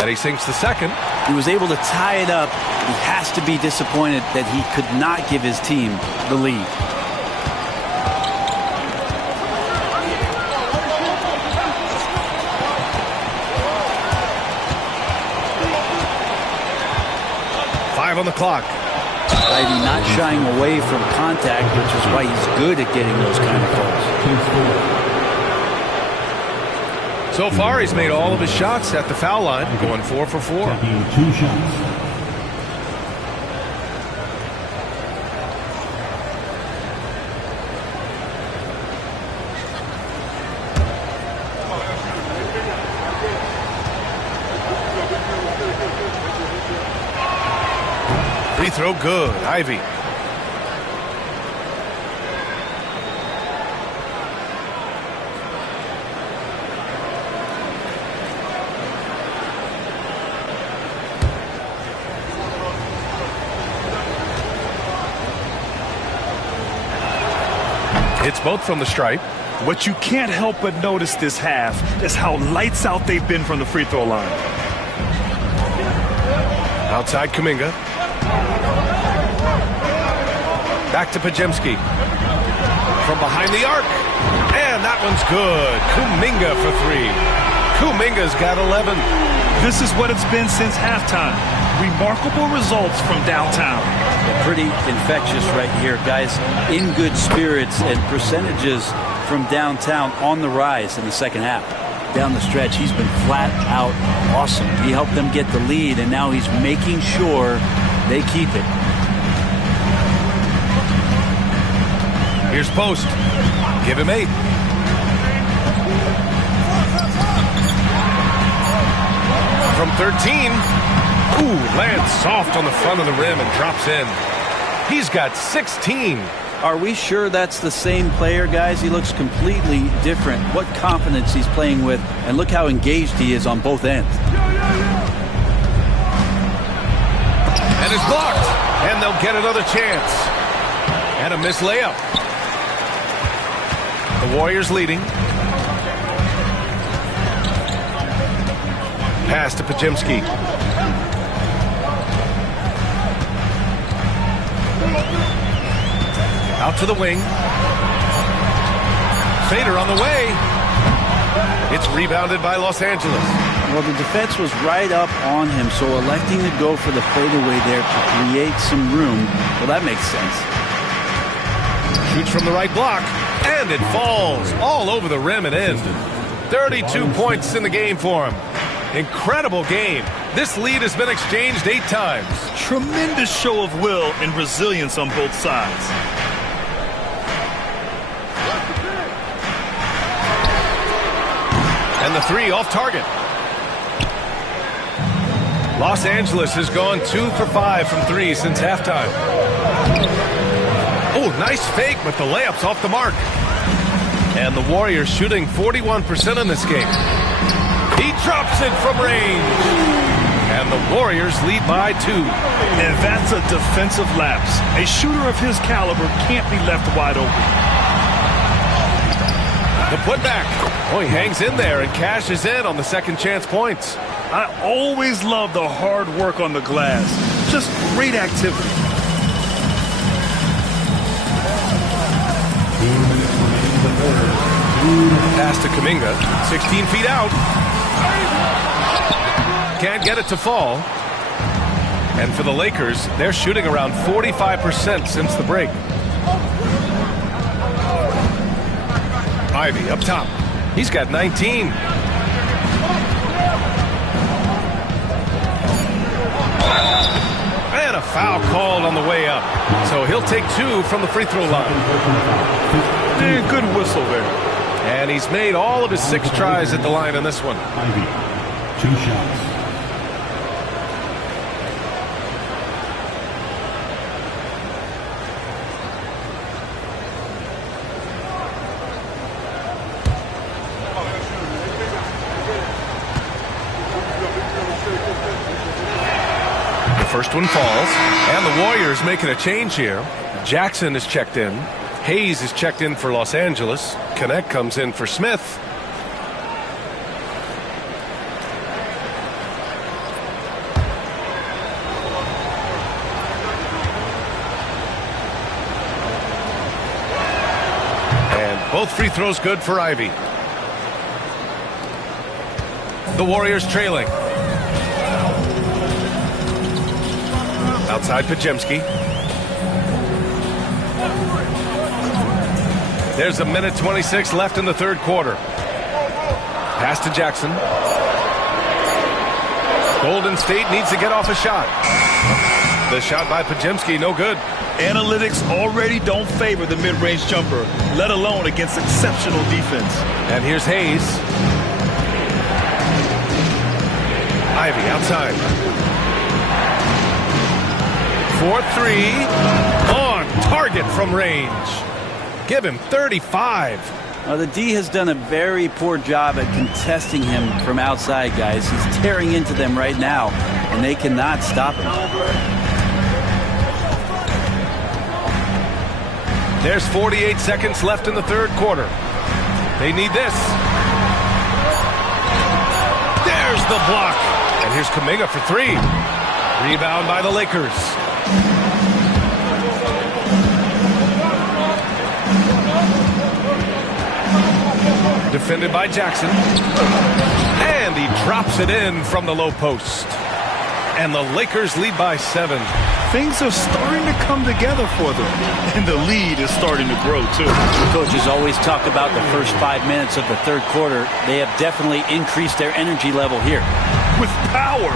And he sinks the second. He was able to tie it up. He has to be disappointed that he could not give his team the lead. Five on the clock. Ivey not shying away from contact, which is why he's good at getting those kind of calls. So far, he's made all of his shots at the foul line, going 4 for 4. Taking 2 shots. Free throw good. Ivey. It's both from the stripe. What you can't help but notice this half is how lights out they've been from the free throw line. Outside Kuminga. Back to Podziemski. From behind the arc. And that one's good. Kuminga for 3. Kuminga's got 11. This is what it's been since halftime. Remarkable results from downtown. Pretty infectious right here, guys. In good spirits and percentages from downtown on the rise in the second half. Down the stretch, he's been flat out awesome. He helped them get the lead, and now he's making sure they keep it. Here's Post. Give him 8. From 13. Ooh, lands soft on the front of the rim and drops in. He's got 16. Are we sure that's the same player, guys? He looks completely different. What confidence he's playing with, and look how engaged he is on both ends. And it's blocked. And they'll get another chance. And a missed layup. The Warriors leading. Pass to Podziemski. Out to the wing. Fader on the way. It's rebounded by Los Angeles. Well, the defense was right up on him, so electing to go for the fadeaway there to create some room, well, that makes sense. Shoots from the right block, and it falls all over the rim and in. 32 points in the game for him. Incredible game. This lead has been exchanged 8 times. Tremendous show of will and resilience on both sides. And the 3 off target. Los Angeles has gone 2 for 5 from 3 since halftime. Oh, nice fake, but the layup's off the mark. And the Warriors shooting 41% in this game. He drops it from range. And the Warriors lead by 2. And that's a defensive lapse. A shooter of his caliber can't be left wide open. The putback. Oh, he hangs in there and cashes in on the second chance points. I always love the hard work on the glass. Just great activity. 2 minutes remaining in the third. Pass to Kuminga. 16 feet out. Can't get it to fall. And for the Lakers, they're shooting around 45% since the break. Ivy up top. He's got 19. And a foul called on the way up. So he'll take 2 from the free throw line. And good whistle there. And he's made all of his 6 tries at the line in this one. Ivy, 2 shots. First one falls, and the Warriors making a change here. Jackson is checked in. Hayes is checked in for Los Angeles. Connect comes in for Smith. And both free throws good for Ivy. The Warriors trailing. Outside Podziemski. There's 1:26 left in the third quarter. Pass to Jackson. Golden State needs to get off a shot. The shot by Podziemski, no good. Analytics already don't favor the mid-range jumper, let alone against exceptional defense. And here's Hayes. Ivy outside. 4-3 on target from range. Give him 35. The D has done a very poor job at contesting him from outside, guys. He's tearing into them right now, and they cannot stop him. There's 48 seconds left in the third quarter. They need this. There's the block. And here's Kuminga for 3. Rebound by the Lakers. Defended by Jackson. And he drops it in from the low post. And the Lakers lead by 7. Things are starting to come together for them. And the lead is starting to grow, too. Coaches always talk about the first 5 minutes of the third quarter. They have definitely increased their energy level here. With power.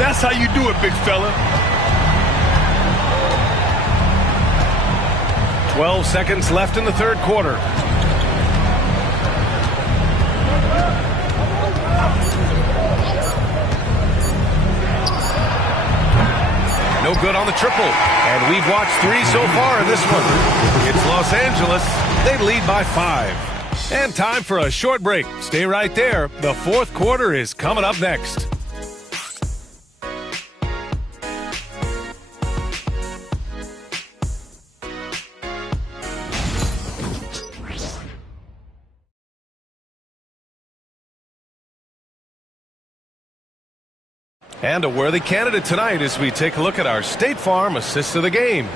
That's how you do it, big fella. 12 seconds left in the third quarter. No good on the triple. And we've watched 3 so far in this one. It's Los Angeles. They lead by 5. And time for a short break. Stay right there. The fourth quarter is coming up next. And a worthy candidate tonight as we take a look at our State Farm Assist of the Game.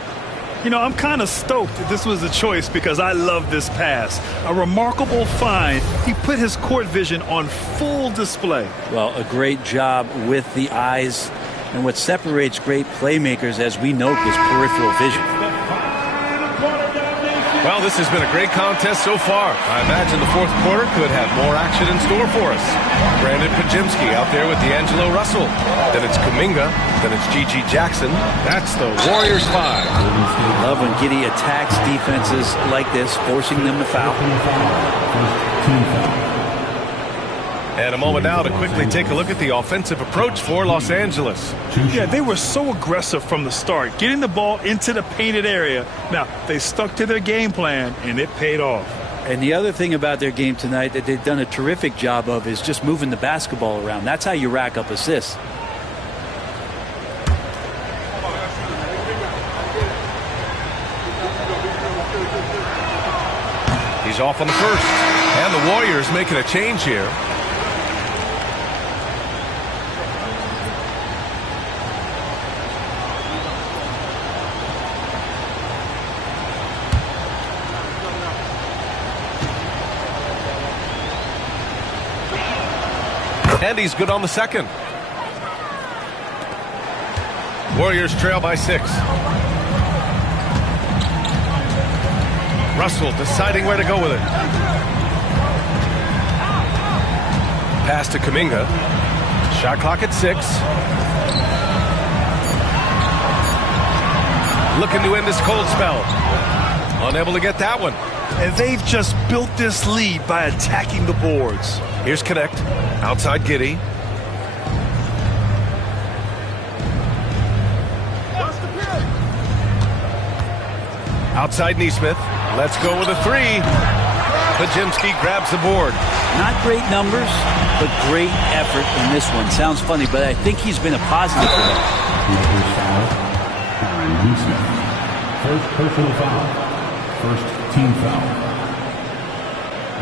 You know, I'm kind of stoked that this was a choice because I love this pass. A remarkable find. He put his court vision on full display. Well, a great job with the eyes. And what separates great playmakers, as we know, is peripheral vision. Well, this has been a great contest so far. I imagine the fourth quarter could have more action in store for us. Brandon Podziemski out there with D'Angelo Russell. Then it's Kuminga. Then it's G.G. Jackson. That's the Warriors 5. Love when Giddey attacks defenses like this, forcing them to foul. And a moment now to quickly take a look at the offensive approach for Los Angeles. Yeah, they were so aggressive from the start, getting the ball into the painted area. Now, they stuck to their game plan, and it paid off. And the other thing about their game tonight that they've done a terrific job of is just moving the basketball around. That's how you rack up assists. He's off on the first. And the Warriors making a change here. And he's good on the second. Warriors trail by 6. Russell deciding where to go with it. Pass to Kuminga. Shot clock at 6. Looking to end this cold spell. Unable to get that one. And they've just built this lead by attacking the boards. Here's Connect. Outside Giddey. Outside Nesmith. Let's go with a 3. Podziemski grabs the board. Not great numbers, but great effort in this one. Sounds funny, but I think he's been a positive for them. First personal foul. First team foul.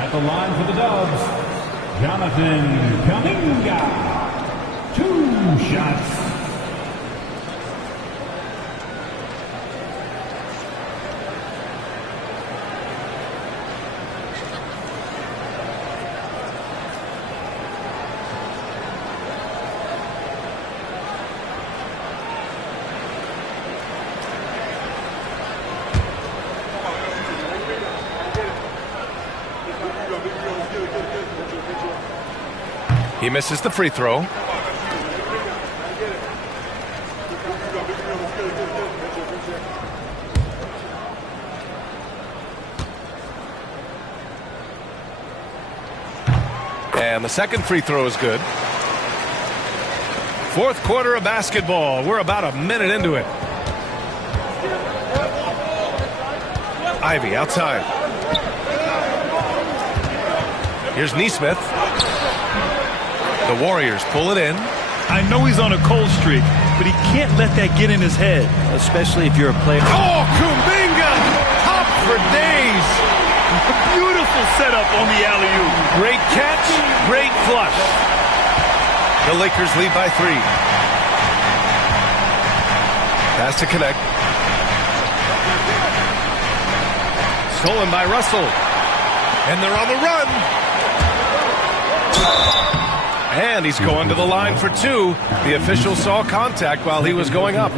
At the line for the Dubs, Jonathan Kuminga. 2 shots. He misses the free throw. And the second free throw is good. Fourth quarter of basketball. We're about a minute into it. Ivy outside. Here's Nesmith. The Warriors pull it in. I know he's on a cold streak, but he can't let that get in his head. Especially if you're a player. Oh, Kuminga! Top for days! Beautiful setup on the alley-oop. Great catch, great flush. The Lakers lead by 3. Pass to Connect. Stolen by Russell. And they're on the run. And he's going to the line for 2. The official saw contact while he was going up.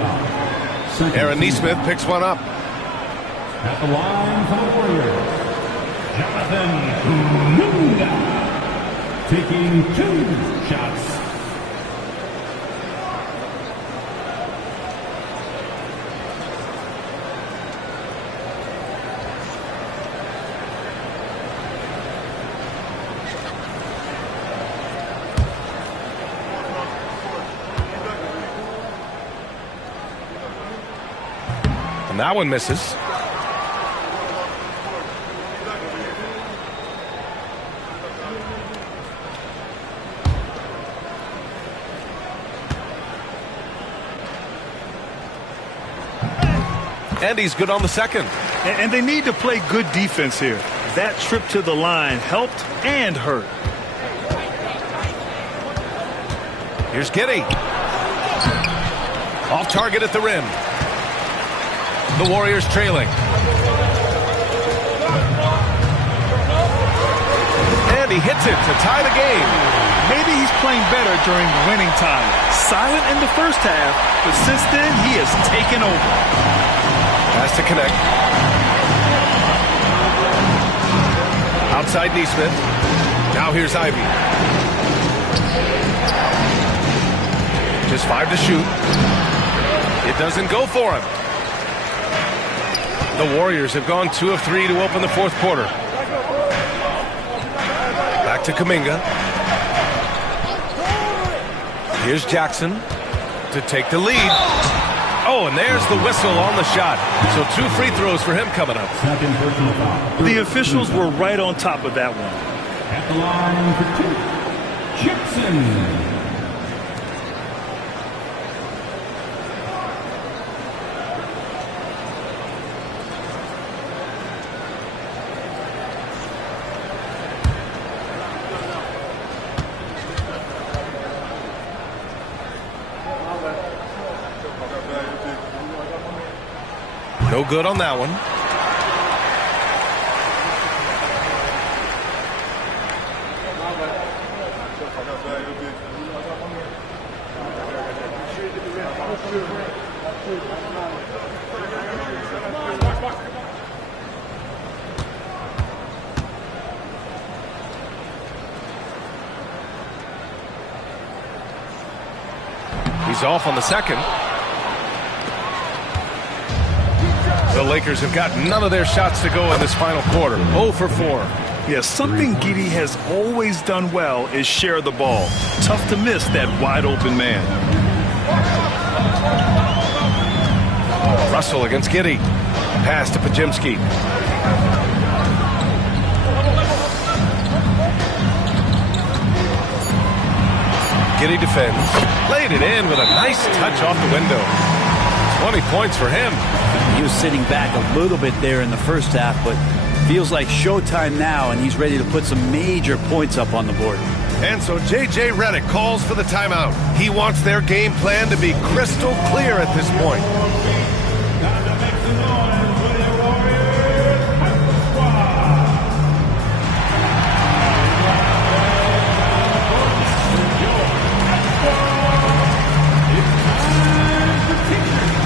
Aaron Nesmith picks one up. At the line for the Warriors, Jonathan Kuminga. Taking 2 shots. And that one misses. And he's good on the second. And they need to play good defense here. That trip to the line helped and hurt. Here's Giddey. Off target at the rim. The Warriors trailing. And he hits it to tie the game. Maybe he's playing better during winning time. Silent in the first half, but since then he has taken over. Has to connect. Outside Neesmith. Now here's Ivy. Just 5 to shoot. It doesn't go for him. The Warriors have gone 2 of 3 to open the fourth quarter. Back to Kuminga. Here's Jackson to take the lead. Oh, and there's the whistle on the shot. So 2 free throws for him coming up. Second personal foul. The officials were right on top of that one. At the line for 2, Gibson. No good on that one. He's off on the second. The Lakers have got none of their shots to go in this final quarter. 0 for 4. Yeah, something Giddey has always done well is share the ball. Tough to miss that wide open man. Russell against Giddey. Pass to Podziemski. Giddey defends. Laid it in with a nice touch off the window. 20 points for him. He was sitting back a little bit there in the first half, but feels like showtime now, and he's ready to put some major points up on the board. And so J.J. Redick calls for the timeout. He wants their game plan to be crystal clear at this point. Time to make some noise for the Warriors practice squad. It's time for teachers.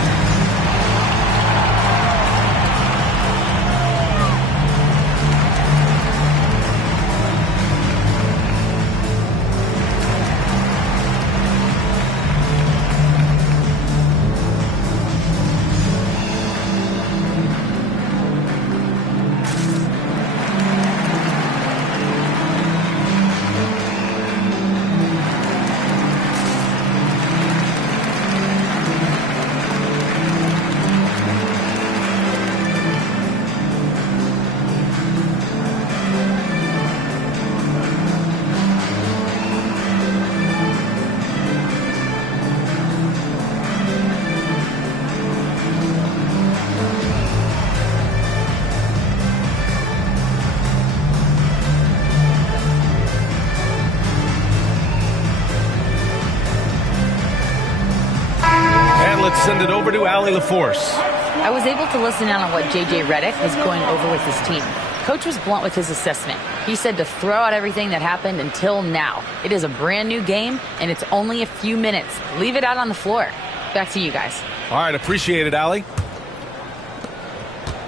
Send it over to Allie LaForce. I was able to listen in on what J.J. Redick was going over with his team. Coach was blunt with his assessment. He said to throw out everything that happened until now. It is a brand new game, and it's only a few minutes. Leave it out on the floor. Back to you guys. All right, appreciate it, Allie.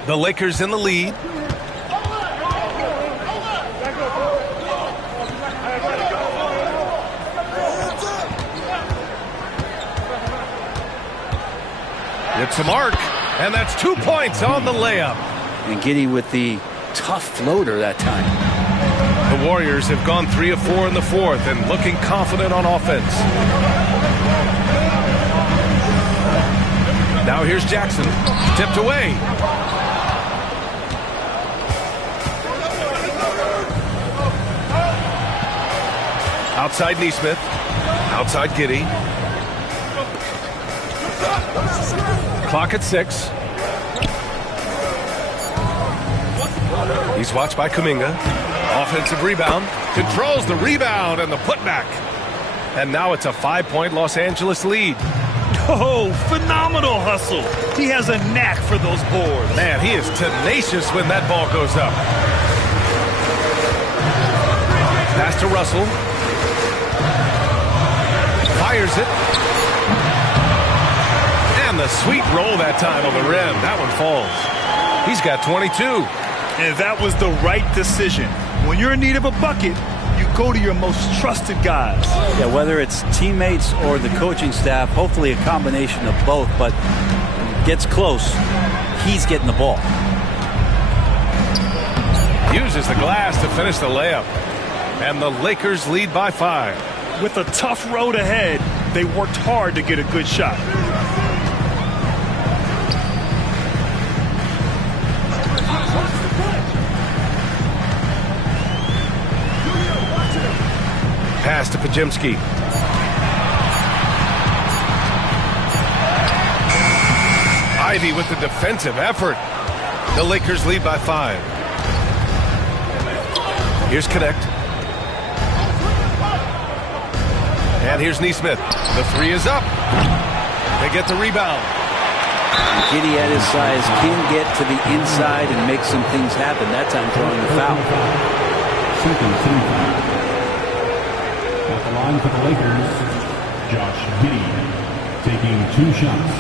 The Lakers in the lead. It's a mark, and that's 2 points on the layup. And Giddey with the tough floater that time. The Warriors have gone 3 of 4 in the fourth and looking confident on offense. Now here's Jackson, tipped away. Outside Neesmith, outside Giddey. Clock at 6. He's watched by Kuminga. Offensive rebound. Controls the rebound and the putback. And now it's a 5-point Los Angeles lead. Oh, phenomenal hustle. He has a knack for those boards. Man, he is tenacious when that ball goes up. Pass to Russell. Fires it. And the sweet roll that time on the rim. That one falls. He's got 22. And that was the right decision. When you're in need of a bucket, you go to your most trusted guys. Yeah, whether it's teammates or the coaching staff, hopefully a combination of both, but when it gets close, he's getting the ball. Uses the glass to finish the layup. And the Lakers lead by 5. With a tough road ahead, they worked hard to get a good shot. Pass to Podziemski. Ivey with the defensive effort. The Lakers lead by 5. Here's Connect. And here's Nesmith. The 3 is up. They get the rebound. Giddey at his size can get to the inside and make some things happen. That time throwing the foul. At the line for the Lakers, Josh Giddey taking 2 shots.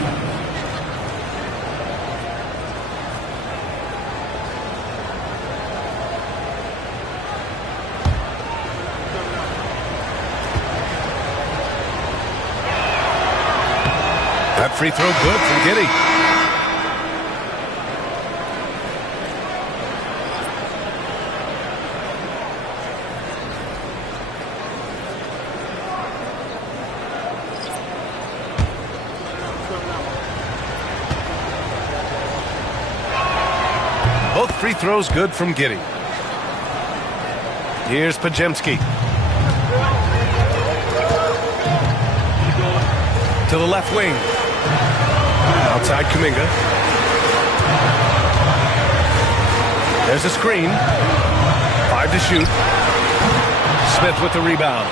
That free throw good from Giddey. Both free throws good from Giddey. Here's Podziemski. To the left wing. Outside Kuminga. There's a screen. 5 to shoot. Smith with the rebound.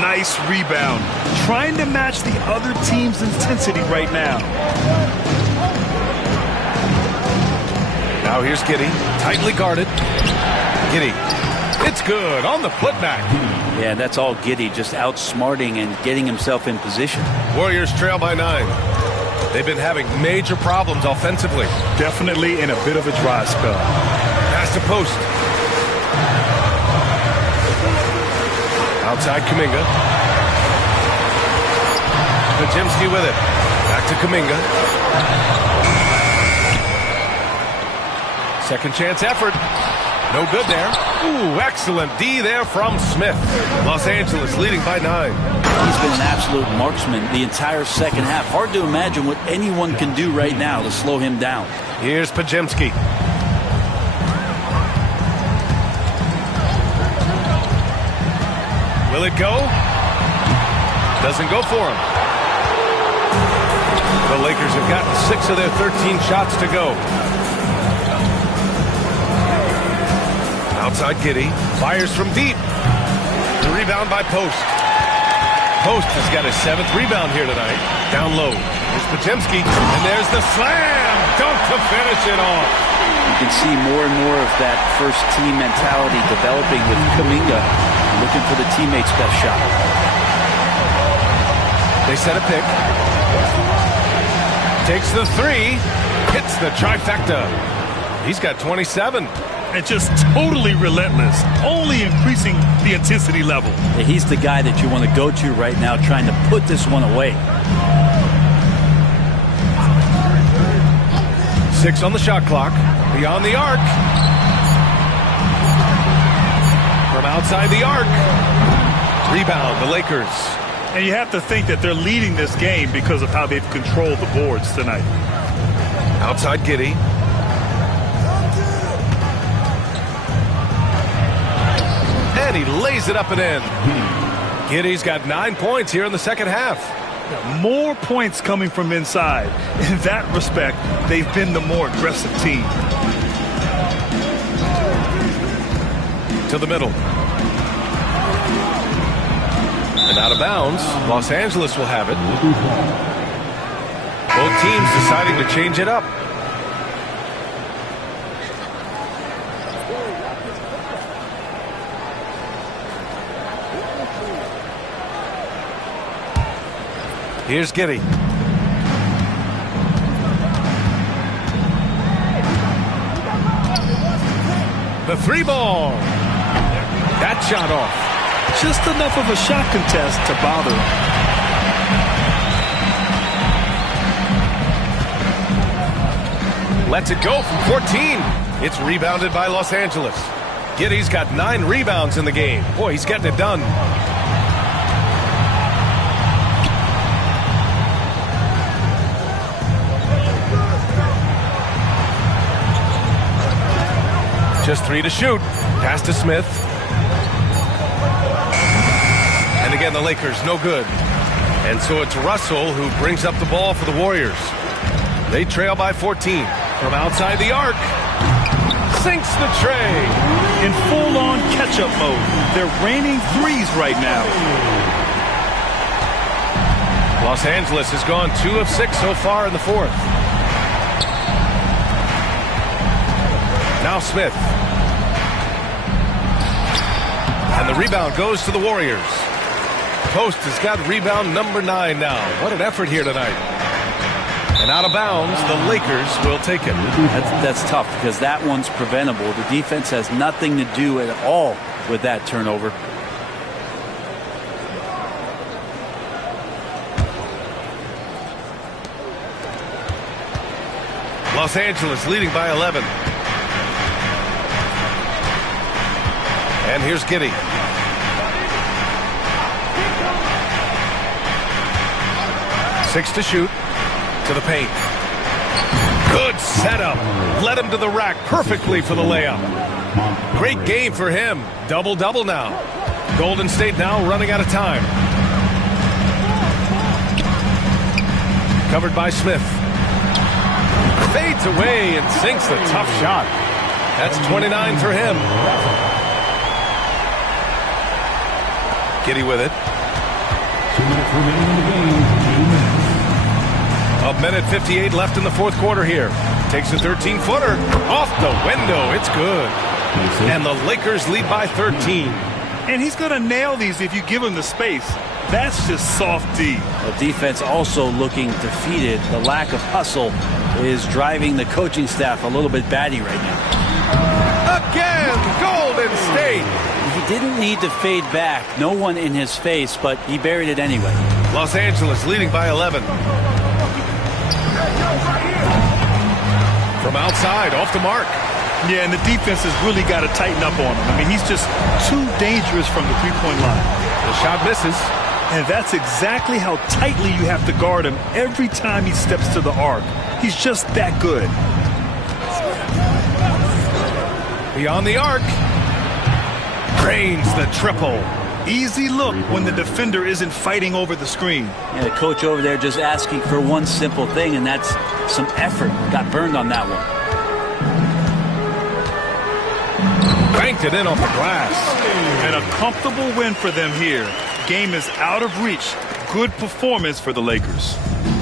Nice rebound. Trying to match the other team's intensity right now. Now here's Giddey. Tightly guarded. Giddey. It's good on the putback. Yeah, that's all Giddey, just outsmarting and getting himself in position. Warriors trail by 9. They've been having major problems offensively. Definitely in a bit of a dry spell. Pass to post. Outside Kuminga. Podziemski with it. Back to Kuminga. Second chance effort. No good there. Ooh, excellent D there from Smith. Los Angeles leading by 9. He's been an absolute marksman the entire second half. Hard to imagine what anyone can do right now to slow him down. Here's Podziemski. Will it go? Doesn't go for him. The Lakers have gotten 6 of their 13 shots to go. Outside Giddey. Fires from deep. The rebound by Post. Post has got his 7th rebound here tonight. Down low. There's Podziemski. And there's the slam. Dunk to finish it off. You can see more and more of that first team mentality developing with Kuminga, looking for the teammate's best shot. They set a pick. Takes the 3. Hits the trifecta. He's got 27. And just totally relentless, only increasing the intensity level. Yeah, he's the guy that you want to go to right now, trying to put this one away. 6 on the shot clock. Beyond the arc. From outside the arc. Rebound, the Lakers. And you have to think that they're leading this game because of how they've controlled the boards tonight. Outside Giddey. And he lays it up and in. Giddey's got 9 points here in the second half. More points coming from inside. In that respect, they've been the more aggressive team. To the middle. And out of bounds. Los Angeles will have it. teams deciding to change it up. Here's Giddey. The 3-ball. That shot off. Just enough of a shot contest to bother him. Lets it go from 14. It's rebounded by Los Angeles. Giddey's got 9 rebounds in the game. Boy, he's getting it done. Just 3 to shoot. Pass to Smith. And again, the Lakers, no good. And so it's Russell who brings up the ball for the Warriors. They trail by 14. From outside the arc. Sinks the tray. In full-on catch-up mode. They're raining threes right now. Los Angeles has gone 2 of 6 so far in the fourth. Now Smith. And the rebound goes to the Warriors. Post has got rebound number 9 now. What an effort here tonight. And out of bounds, the Lakers will take it. That's tough because that one's preventable. The defense has nothing to do at all with that turnover. Los Angeles leading by 11. And here's Giddey. Six to shoot. To the paint. Good setup. Led him to the rack perfectly for the layup. Great game for him. Double-double now. Golden State now running out of time. Covered by Smith. Fades away and sinks the tough shot. That's 29 for him. Giddey with it. 2 minutes remaining in the game. 2 minutes. A minute 58 left in the fourth quarter here. Takes a 13-footer. Off the window. It's good. And the Lakers lead by 13. And he's going to nail these if you give him the space. That's just soft D. The defense also looking defeated. The lack of hustle is driving the coaching staff a little bit batty right now. Again, Golden State. He didn't need to fade back. No one in his face, but he buried it anyway. Los Angeles leading by 11. From outside, off the mark. Yeah, and the defense has really got to tighten up on him. I mean, he's just too dangerous from the three-point line. The shot misses. And that's exactly how tightly you have to guard him every time he steps to the arc. He's just that good. Beyond the arc. Drains the triple. Easy look when the defender isn't fighting over the screen. Yeah, the coach over there just asking for one simple thing, and that's some effort. Got burned on that one. Banked it in off the glass. And a comfortable win for them here. Game is out of reach. Good performance for the Lakers.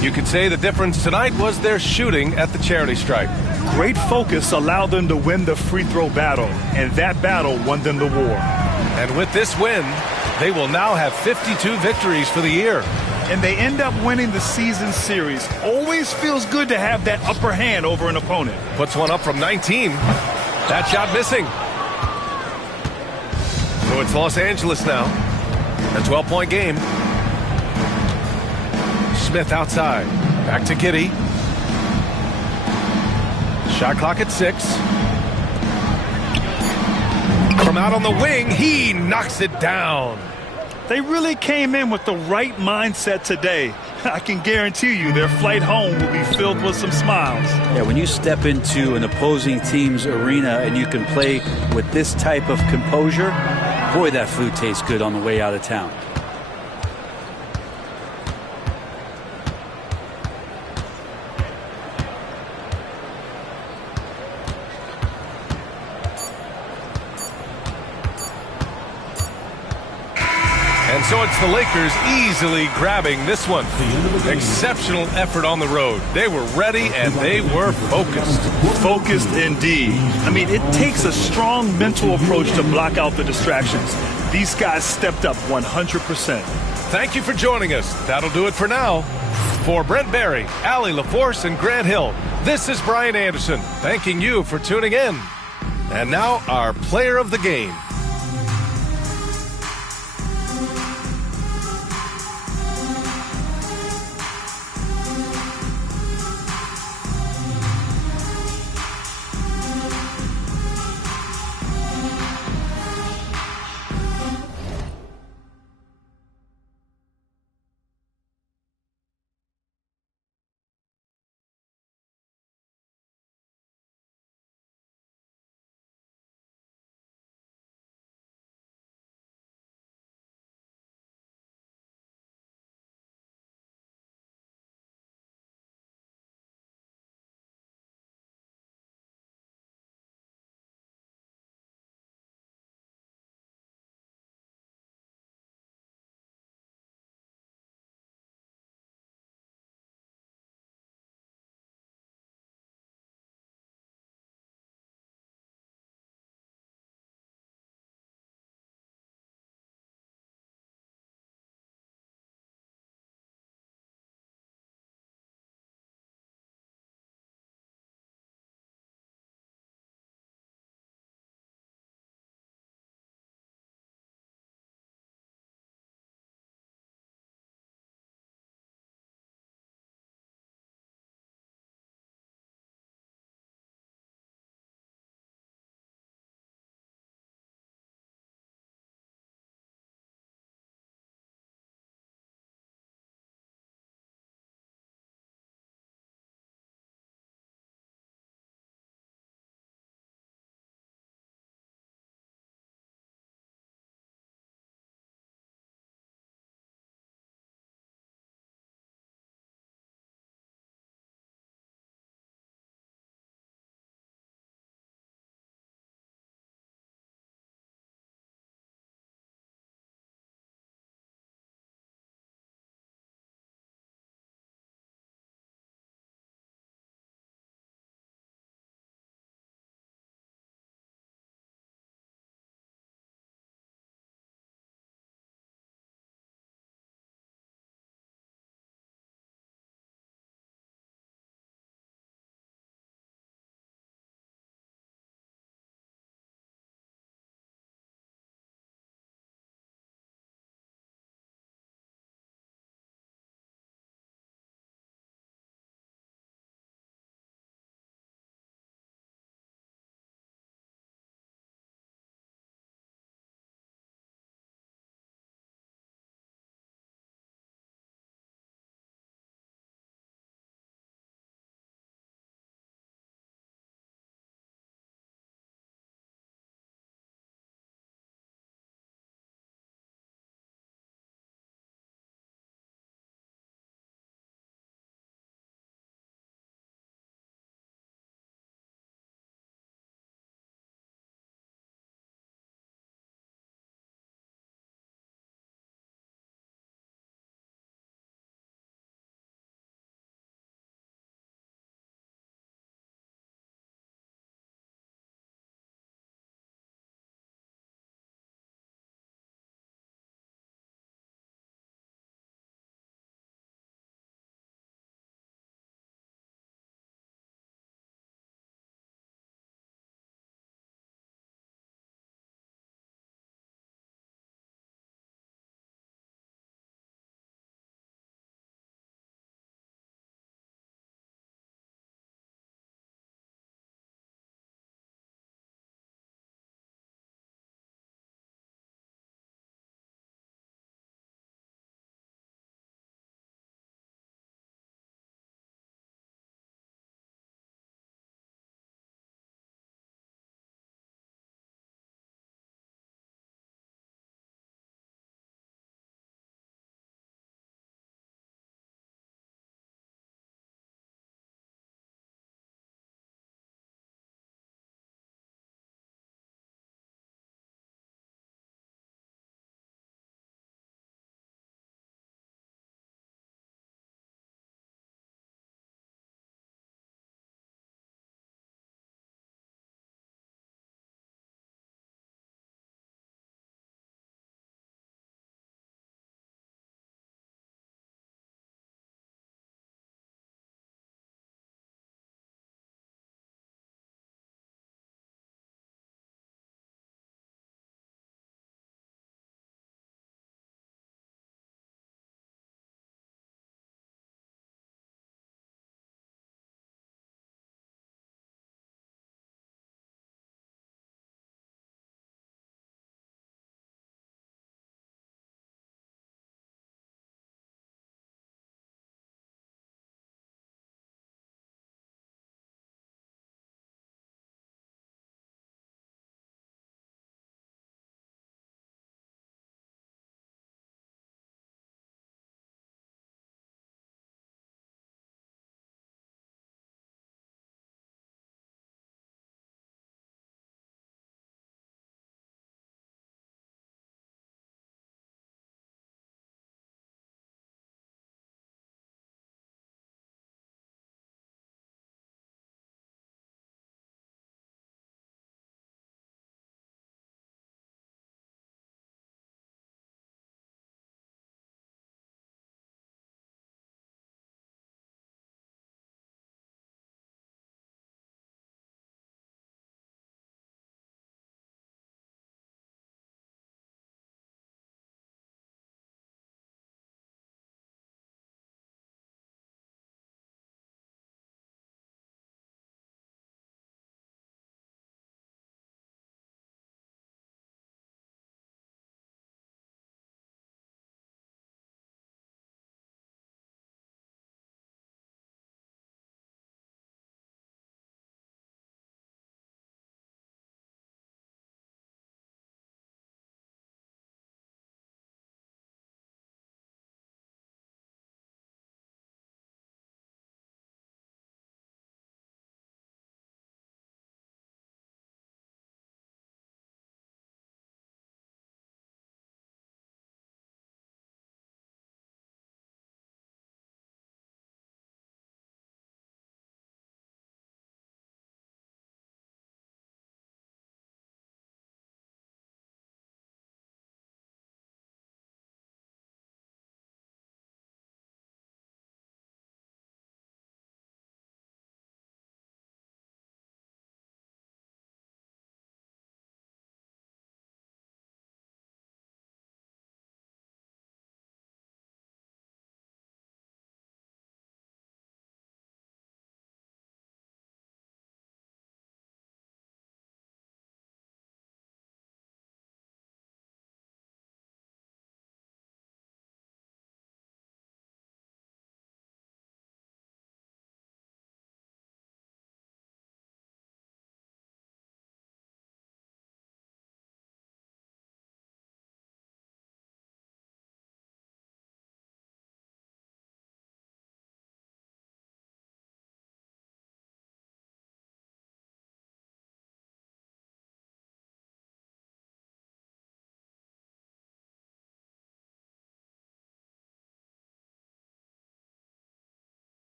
You could say the difference tonight was their shooting at the charity stripe. Great focus allowed them to win the free throw battle, and that battle won them the war. And with this win, they will now have 52 victories for the year. And they end up winning the season series. Always feels good to have that upper hand over an opponent. Puts one up from 19. That shot missing. So it's Los Angeles now. A 12-point game. Smith outside. Back to Giddey. Shot clock at 6. From out on the wing, he knocks it down. They really came in with the right mindset today. I can guarantee you their flight home will be filled with some smiles. Yeah, when you step into an opposing team's arena and you can play with this type of composure, boy, that food tastes good on the way out of town. So it's the Lakers easily grabbing this one. Exceptional effort on the road. They were ready and they were focused. Focused indeed. I mean, it takes a strong mental approach to block out the distractions. These guys stepped up 100%. Thank you for joining us. That'll do it for now. For Brent Barry, Allie LaForce, and Grant Hill, this is Brian Anderson, thanking you for tuning in. And now our player of the game.